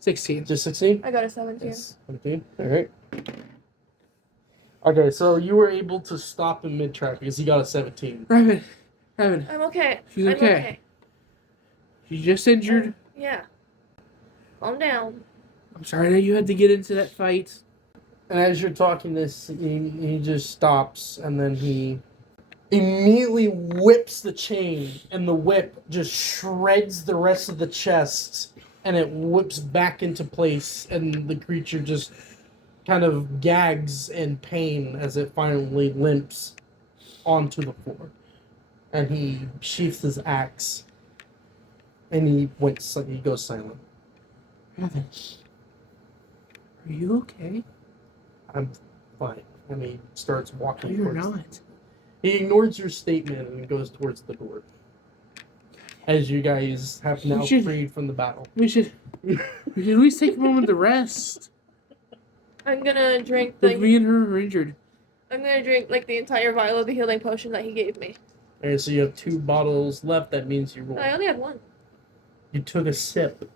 16. Just 16? I got a 17. Yes. 17. Alright. Okay, so you were able to stop him mid-track because he got a 17. Raven. I'm okay. She's I'm okay. She's just injured. Yeah. Calm down. I'm sorry that you had to get into that fight. And as you're talking this, he just stops, and then he immediately whips the chain, and the whip just shreds the rest of the chest, and it whips back into place, and the creature just kind of gags in pain as it finally limps onto the floor. And he sheaths his axe, and he goes silent. Raven. Are you okay? I'm fine. And he starts No, walking you're towards not. He ignores your statement and goes towards the door. As you guys have now freed from the battle. We should at least take a moment to rest. I'm gonna drink Both me and her are injured. I'm gonna drink like the entire vial of the healing potion that he gave me. Alright, so you have 2 bottles left. That means you roll. I only have 1. You took a sip.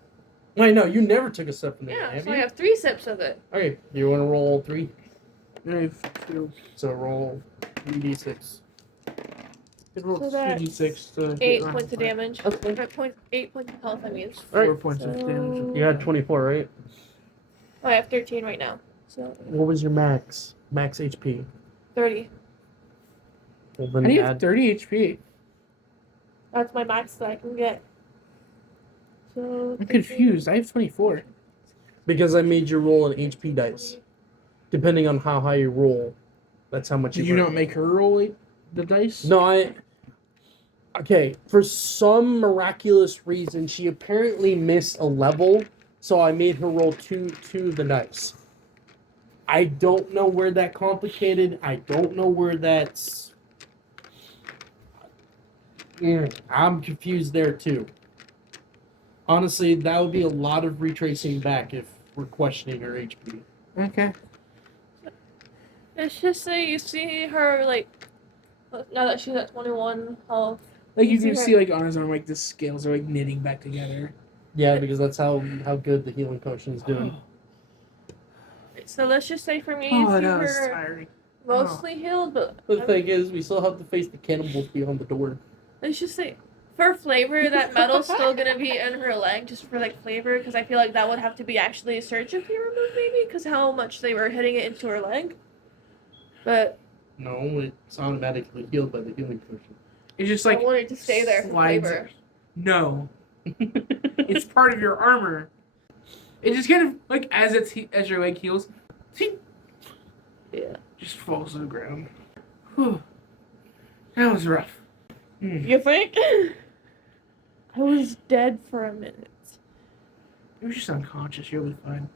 Wait, no, you never took a sip from the Yeah, have so you? I have 3 sips of it. Okay, you want to roll 3? I have 2. So roll 3d6. So that's 3d6 to 8 get points of around damage. Okay. 8 points of health, I mean. 4 points of damage. You had 24, right? Oh, I have 13 right now. So What was your max? Max HP. 30. Well, How then do you have add 30 HP? That's my max that I can get. So I'm confused. I have 24. because I made you roll an HP dice. Depending on how high you roll, that's how much Did you you roll. not make her roll the dice? No, Okay, for some miraculous reason, she apparently missed a level, so I made her roll two of the dice. I don't know where that complicated. I don't know where that's. I'm confused there too. Honestly, that would be a lot of retracing back if we're questioning her HP. Okay. Let's just say you see her, like, now that she's at 21 health. Like you can her- see, like on his arm, like the scales are like knitting back together. Yeah, because that's how good the healing potion is doing. So let's just say for me, you Oh, see that was her tiring. mostly healed, but The thing is, we still have to face the cannibals beyond the door. let's just say for flavor, that metal's still gonna be in her leg, just for like flavor, because I feel like that would have to be actually surgically removed, maybe, because how much they were hitting it into her leg. But No, it's automatically healed by the healing potion. It's just I like wanted to stay there for slides- flavor. no, it's part of your armor. It just kind of like as your leg heals, Yeah. just falls to the ground. Whew. That was rough. You think? I was dead for a minute. You were just unconscious. You'll be fine.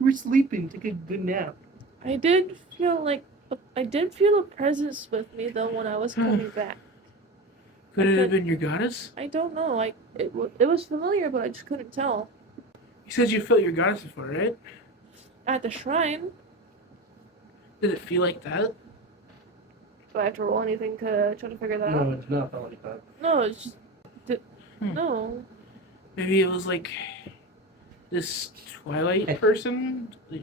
We're sleeping. Take a good nap. I did feel a presence with me though when I was coming back. Could it have been your goddess? I don't know. Like it was familiar, but I just couldn't tell. You said you felt your goddess before, right? At the shrine, Did it feel like that? do I have to roll anything to try to figure that out? No, it's not like that. No, it's just Hmm. no. Maybe it was like this Twilight person. That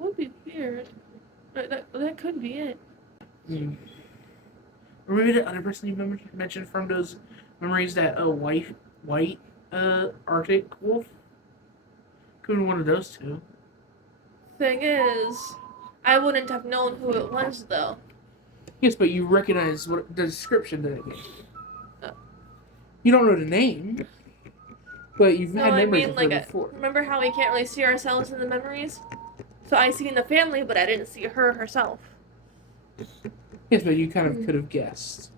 would be weird. That could be it. Or maybe the other person you mentioned from those memories, that white Arctic wolf. Could be one of those two. Thing is, I wouldn't have known who it was though. Yes, but you recognize what the description that it gave. Oh. You don't know the name, but you've No, had I memories mean of her like before. remember how we can't really see ourselves in the memories? So I seen the family, but I didn't see her herself. Yes, but you kind of could have guessed.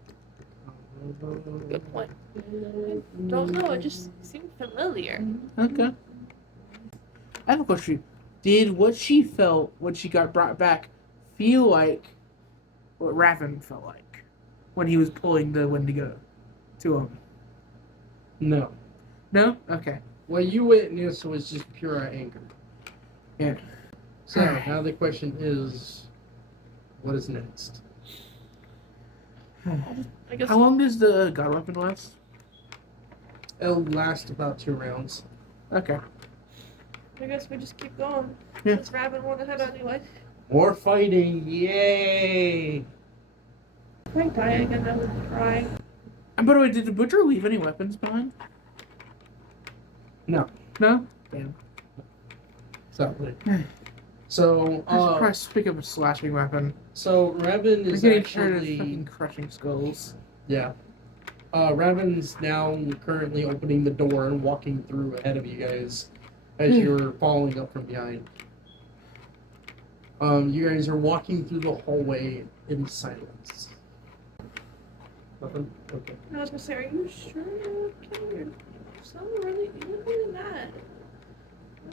Good point. I don't know. It just seemed familiar. Okay. I have a question. Did what she felt when she got brought back feel like what Raven felt like when he was pulling the Wendigo to him? No. No? Okay. What you witnessed was just pure anger. Yeah. So now the question is, what is next? I guess. How long does the god weapon last? It'll last about 2 rounds. Okay. I guess we just keep going. Yeah. Since Raven went ahead anyway. More fighting! Yay! If I die again, I would cry. And by the way, did the butcher leave any weapons behind? No. No? Damn. Sadly. So, I should probably pick up a slashing weapon. so Raven I'm is getting tired of actually fucking crushing skulls. yeah. Raven's now currently opening the door and walking through ahead of you guys as you're following up from behind. You guys are walking through the hallway in silence. Nothing? Okay. I was gonna say, are you sure? You sound really mad.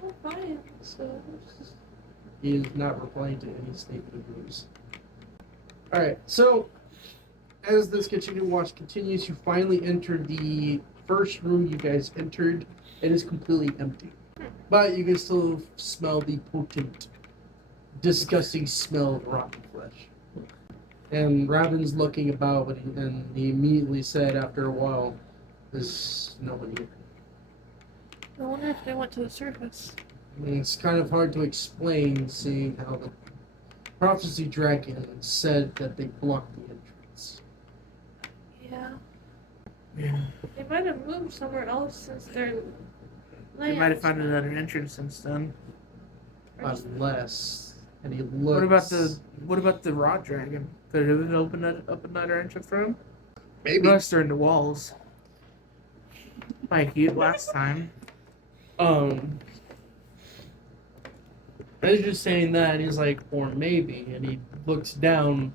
I'm fine. So. It's just... He is not replying to any statement of news. Alright, so as this continued watch continues, you finally enter the first room you guys entered. It is completely empty. But you can still smell the potent, disgusting smell of rotten flesh. And Raven's looking about, and he immediately said after a while, there's nobody here. I wonder if they went to the surface. And it's kind of hard to explain, seeing how the prophecy dragon said that they blocked the entrance. Yeah. Yeah. They might have moved somewhere else since they're. They might have found another entrance since then. Unless, and he looks. What about the rod dragon? Could it open another entrance for him? Maybe. Unless they're in the walls. Like you last time. I was just saying that, and he's like, or maybe, and he looks down,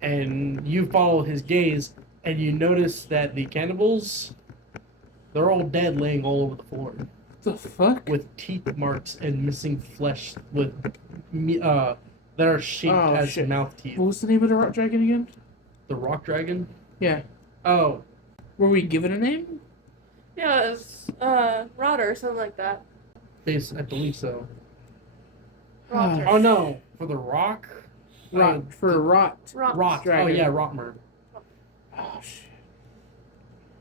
and you follow his gaze. And you notice that the cannibals, they're all dead, laying all over the floor, The fuck? with teeth marks and missing flesh that are shaped Oh, as shit. mouth teeth. What was the name of the rock dragon again? The rock dragon? Yeah. Oh, Were we given a name? Yeah, it's Rotter or something like that. I believe so. Rotter. Oh no, for the rock? Rot for rot. Rot. Oh Dragon. yeah, Rotmer. Oh shit.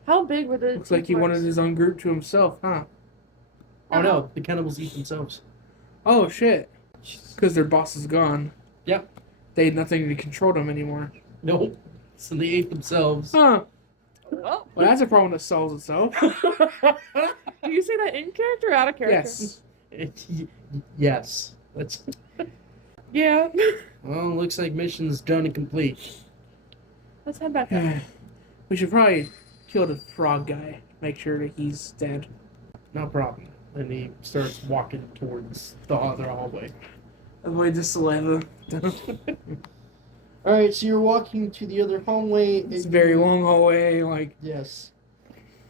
How big were the? Looks like he wanted his own group to himself, huh? Oh no, the cannibals eat themselves. Oh shit. Because their boss is gone. Yep. They had nothing to control them anymore. Nope. So they ate themselves. Huh. Well, Well, that's a problem that solves itself. do you say that in character or out of character? Yes. Yes. That's. Yeah. Well, looks like mission's done and complete. Let's head back up. We should probably kill the frog guy. Make sure that he's dead. No problem. And he starts walking towards the other hallway. Avoid the saliva. All right, so you're walking to the other hallway. It's a very long hallway. Like, Yes.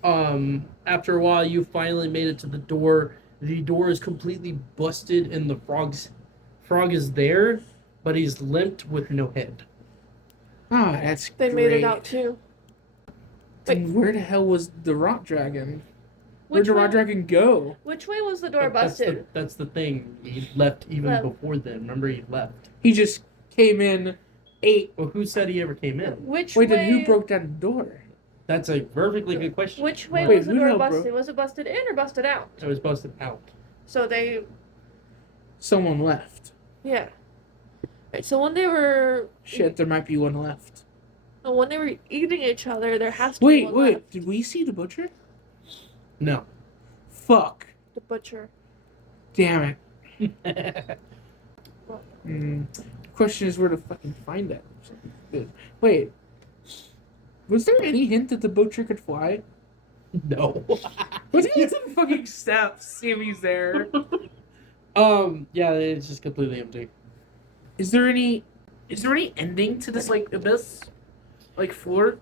After a while, you finally made it to the door. The door is completely busted, and the frog is there, but he's limped with no head. that's They great. made it out too. Then where the hell was the rock dragon? Where'd Which the way? rock dragon go? Which way was the door That's busted? That's the thing. He left even Left. before then. Remember, he left. He just came in, ate. Well, who said he ever came in? Which Wait, way? then who broke down the door? That's a perfectly good question. Which way Wait, was the who the door hell broke- busted? Was it busted in or busted out? It was busted out. So they, Someone left. yeah. Right, so when they were Shit, there might be one left. when they were eating each other, there has to be Wait, one left. did we see the butcher? No. Fuck. The butcher. Damn it. The question is where to fucking find it. Wait. Was there any hint that the butcher could fly? No. Was he some fucking steps? See if he's there. Yeah, it's just completely empty. Is there any ending to this like abyss? Like floor?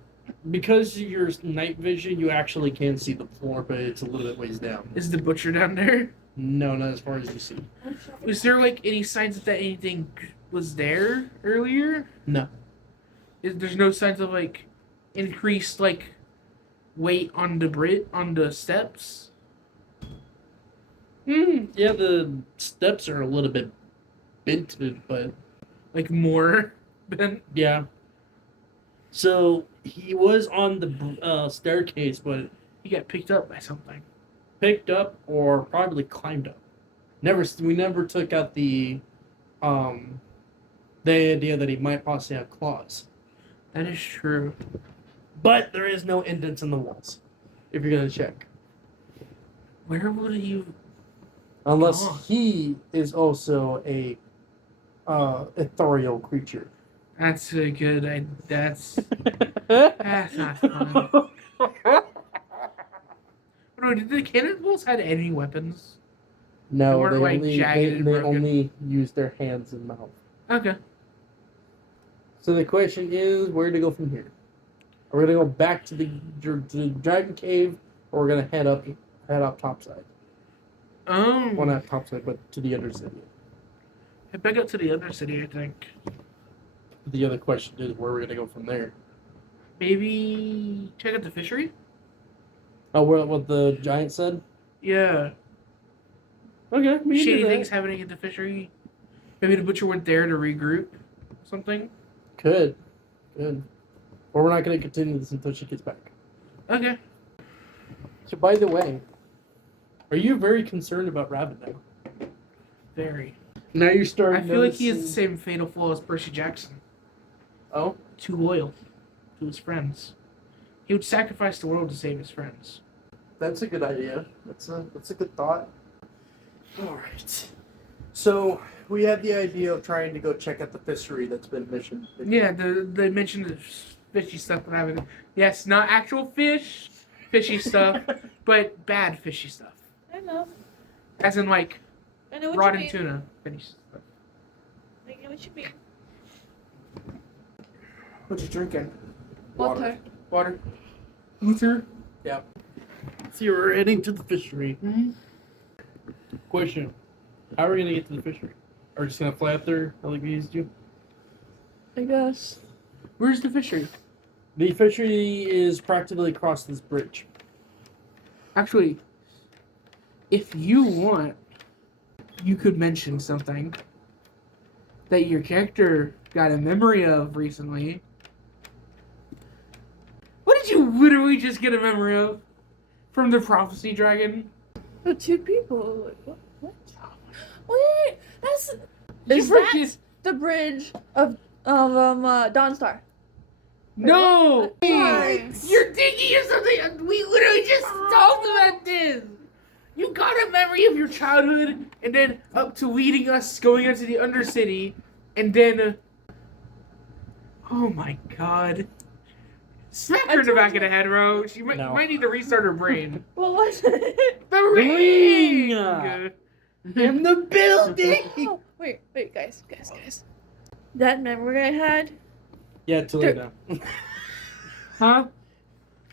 Because of your night vision, you actually can see the floor, but it's a little bit ways down. Is the butcher down there? No, not as far as you see. Was there like any signs that anything was there earlier? No. There's no signs of like increased like weight on the steps? Yeah, the steps are a little bit bented, but Like more bent? yeah. So he was on the staircase, but He got picked up by something. picked up or probably climbed up. We never took out the idea that he might possibly have claws. That is true. But there is no indents in the walls, if you're gonna check. Where would he? Unless God. he is also a ethereal creature. That's a good. That's not fun. No, did the cannonballs had any weapons? No, They weren't, they like, only jagged they and broken. only use their hands and mouth. Okay. So the question is, where to go from here? Are we gonna go back to the dragon cave, or we're gonna head up topside? Well, not topside, but to the other city. Head back up to the other city, I think. The other question is, where we're gonna go from there? Maybe check out the fishery? Oh, what the giant said? Yeah. Okay, we can Shady do that. things happening at the fishery. Maybe the butcher went there to regroup. Something. Good. Or we're not gonna continue this until she gets back. Okay. So, by the way, are you very concerned about Rabbit now? Very. Now you're starting. I feel like he has the same fatal flaw as Percy Jackson. Oh, Too loyal to his friends. He would sacrifice the world to save his friends. that's a good idea. That's a good thought. All right. So we have the idea of trying to go check out the fishery that's been mentioned. Yeah, they mentioned the fishy stuff that happened. Yes, not actual fish, fishy stuff, but bad fishy stuff. I know. As in like I know what rotten you mean. tuna fishy stuff. I know what you mean. What you drinking? Water. Water. Luther. Yep. So you're heading to the fishery. Mm-hmm. Question: how are we gonna get to the fishery? Are we just gonna fly up there like we used to? I guess. Where's the fishery? The fishery is practically across this bridge. Actually, if you want, you could mention something that your character got a memory of recently. What did you literally just get a memory of? From the prophecy dragon? The two people. Like, what? Wait, that's You forget- the bridge of Dawnstar. No! Sorry. You're thinking of something. We literally just talked about this. You got a memory of your childhood, and then up to leading us going into the Undercity, and then. Oh my god. Smack her in the back of the head, bro. She might, No. might need to restart her brain. What was it? The ring! In the building. Oh, wait, guys. That memory I had. Yeah, Toledo. Huh?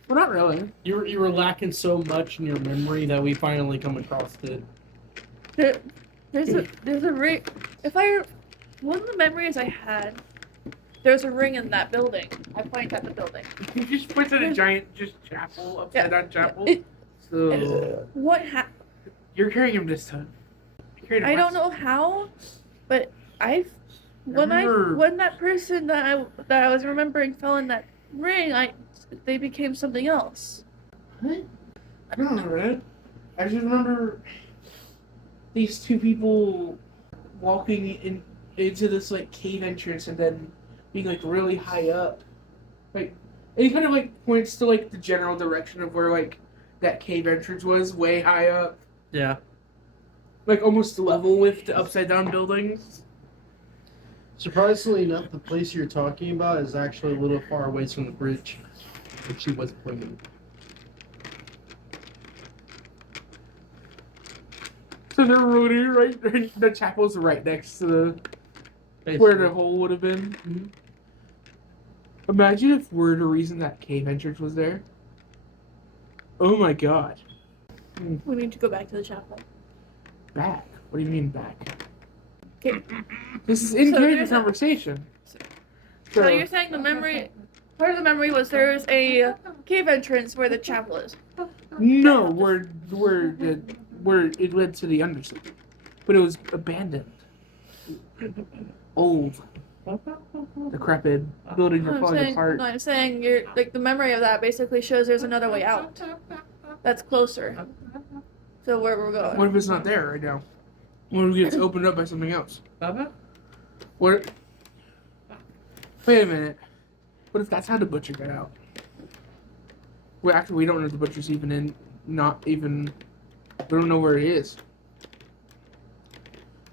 Well, not really. You were lacking so much in your memory that we finally come across it. There's a ring. One of the memories I had, there's a ring in that building. I point at the building. You just went to the giant chapel, upside down chapel. So What happened? you're carrying him this time. I don't know how, but when that person that I was remembering fell in that ring, they became something else. What? I don't remember that. I just remember these two people walking into this like cave entrance and then being like really high up. Like it kind of like points to like the general direction of where like that cave entrance was, way high up. Yeah. Like almost level with the upside down buildings. Surprisingly enough, the place you're talking about is actually a little far away from the bridge, which she was pointing. So they're really right. The chapel's right next to where the hole would have been. Mm-hmm. Imagine if we're the reason that cave entrance was there. Oh my god. We need to go back to the chapel. Back? What do you mean back? Okay. This is in So character there's conversation. So you're saying part of the memory was there's a cave entrance where the chapel is. No, where it led to the Undercity, but it was abandoned. Old, decrepit buildings are falling apart. No, I'm saying you're like the memory of that basically shows there's another way out. That's closer. So where we're going. What if it's not there right now? What if it gets opened up by something else? What? Wait a minute. What if that's how the butcher got out? Well, actually, we don't know if the butcher's even in. Not even. We don't know where it is.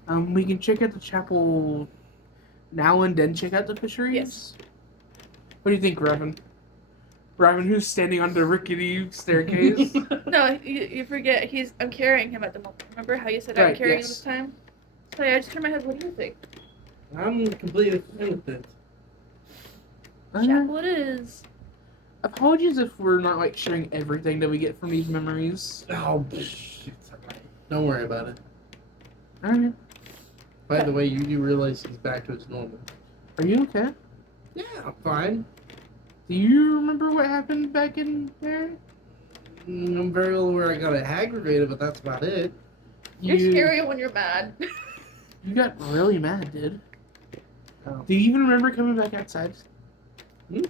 We can check out the chapel now and then check out the fisheries. Yes. What do you think, Raven? Raven, who's standing on the rickety staircase? No, you forget. I'm carrying him at the moment. Remember how you said I'm Right, carrying yes. him this time? So I just turned my head. What do you think? I'm completely fine with it. Chapel it is. Apologies if we're not like sharing everything that we get from these memories. Oh, shit. Don't worry about it. Alright. By the way, you do realize he's back to his normal. Are you okay? Yeah, I'm fine. Do you remember what happened back in there? I'm very well aware I got aggravated, but that's about it. You're scary when you're mad. You got really mad, dude. Oh. Do you even remember coming back outside? Hmm?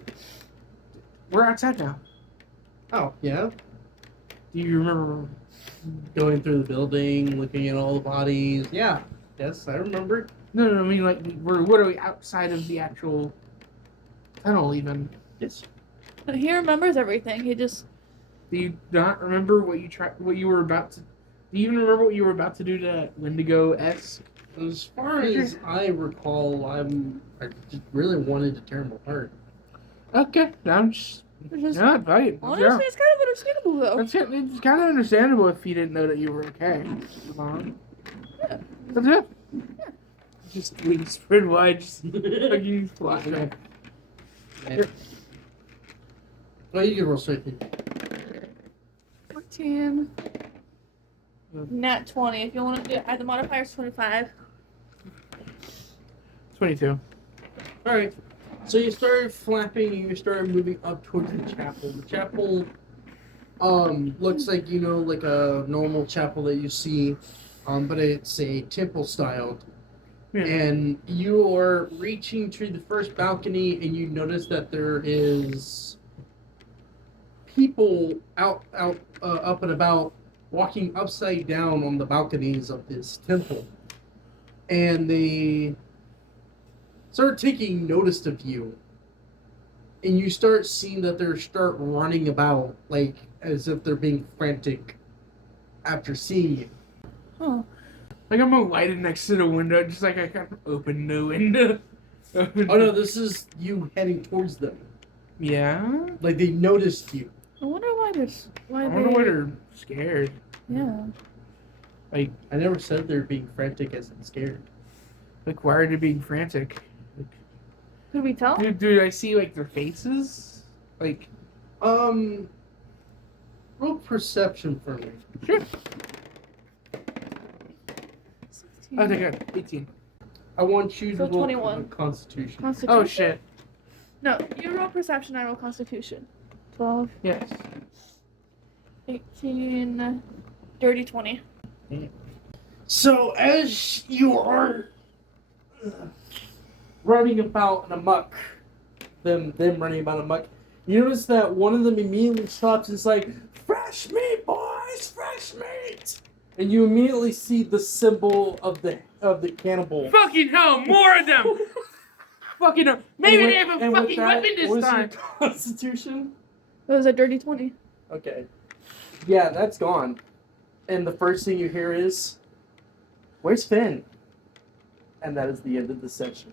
We're outside now. Oh, yeah? Do you remember? Going through the building, looking at all the bodies. Yeah. Yes, I remember. No, I mean like we're literally outside of the actual tunnel even. Yes. He remembers everything. He just. Do you not remember what you were about to? Do you even remember what you were about to do to Wendigo-esque? As far as I recall, I just really wanted to tear him apart. Okay, I'm just not fighting. Honestly, it's kind of understandable though. It's kind of understandable if you didn't know that you were okay. Yeah. That's it. Yeah. Just wings spread wide, just fucking flying. Yeah. Oh, you can roll straight through. 14. Nat 20. If you want to do it, the modifier's 25. 22. Alright. So you started flapping and you started moving up towards the chapel. The chapel looks like, like a normal chapel that you see, but it's a temple style. Yeah. And you are reaching to the first balcony and you notice that there is people up and about walking upside down on the balconies of this temple. And they start taking notice of you. And you start seeing that they start running about, like, as if they're being frantic after seeing you. Huh. Like I'm lighted next to the window, just like I kind of open the window. Oh no, this is you heading towards them. Yeah? Like, they noticed you. I wonder why there's. Why I wonder why they're scared. Yeah. I never said they're being frantic as in scared. Like, why are they being frantic? Could we tell? Do I see, like, their faces? Like... Roll perception for me. Sure. 16. I think I got 18. I want you to So roll 21. Constitution. Constitution? Oh, shit. No, you roll perception, I roll constitution. 12, Yes. 18, dirty 20. So as you are running about in a muck, them running about in a muck, you notice that one of them immediately stops and is like, "Fresh meat, boys, fresh meat!" And you immediately see the symbol of the cannibal. Fucking hell, more of them! Fucking hell. Maybe they have a fucking weapon this time. Constitution? It was a dirty 20. Okay. Yeah, that's gone. And the first thing you hear is, "Where's Finn?" And that is the end of the session.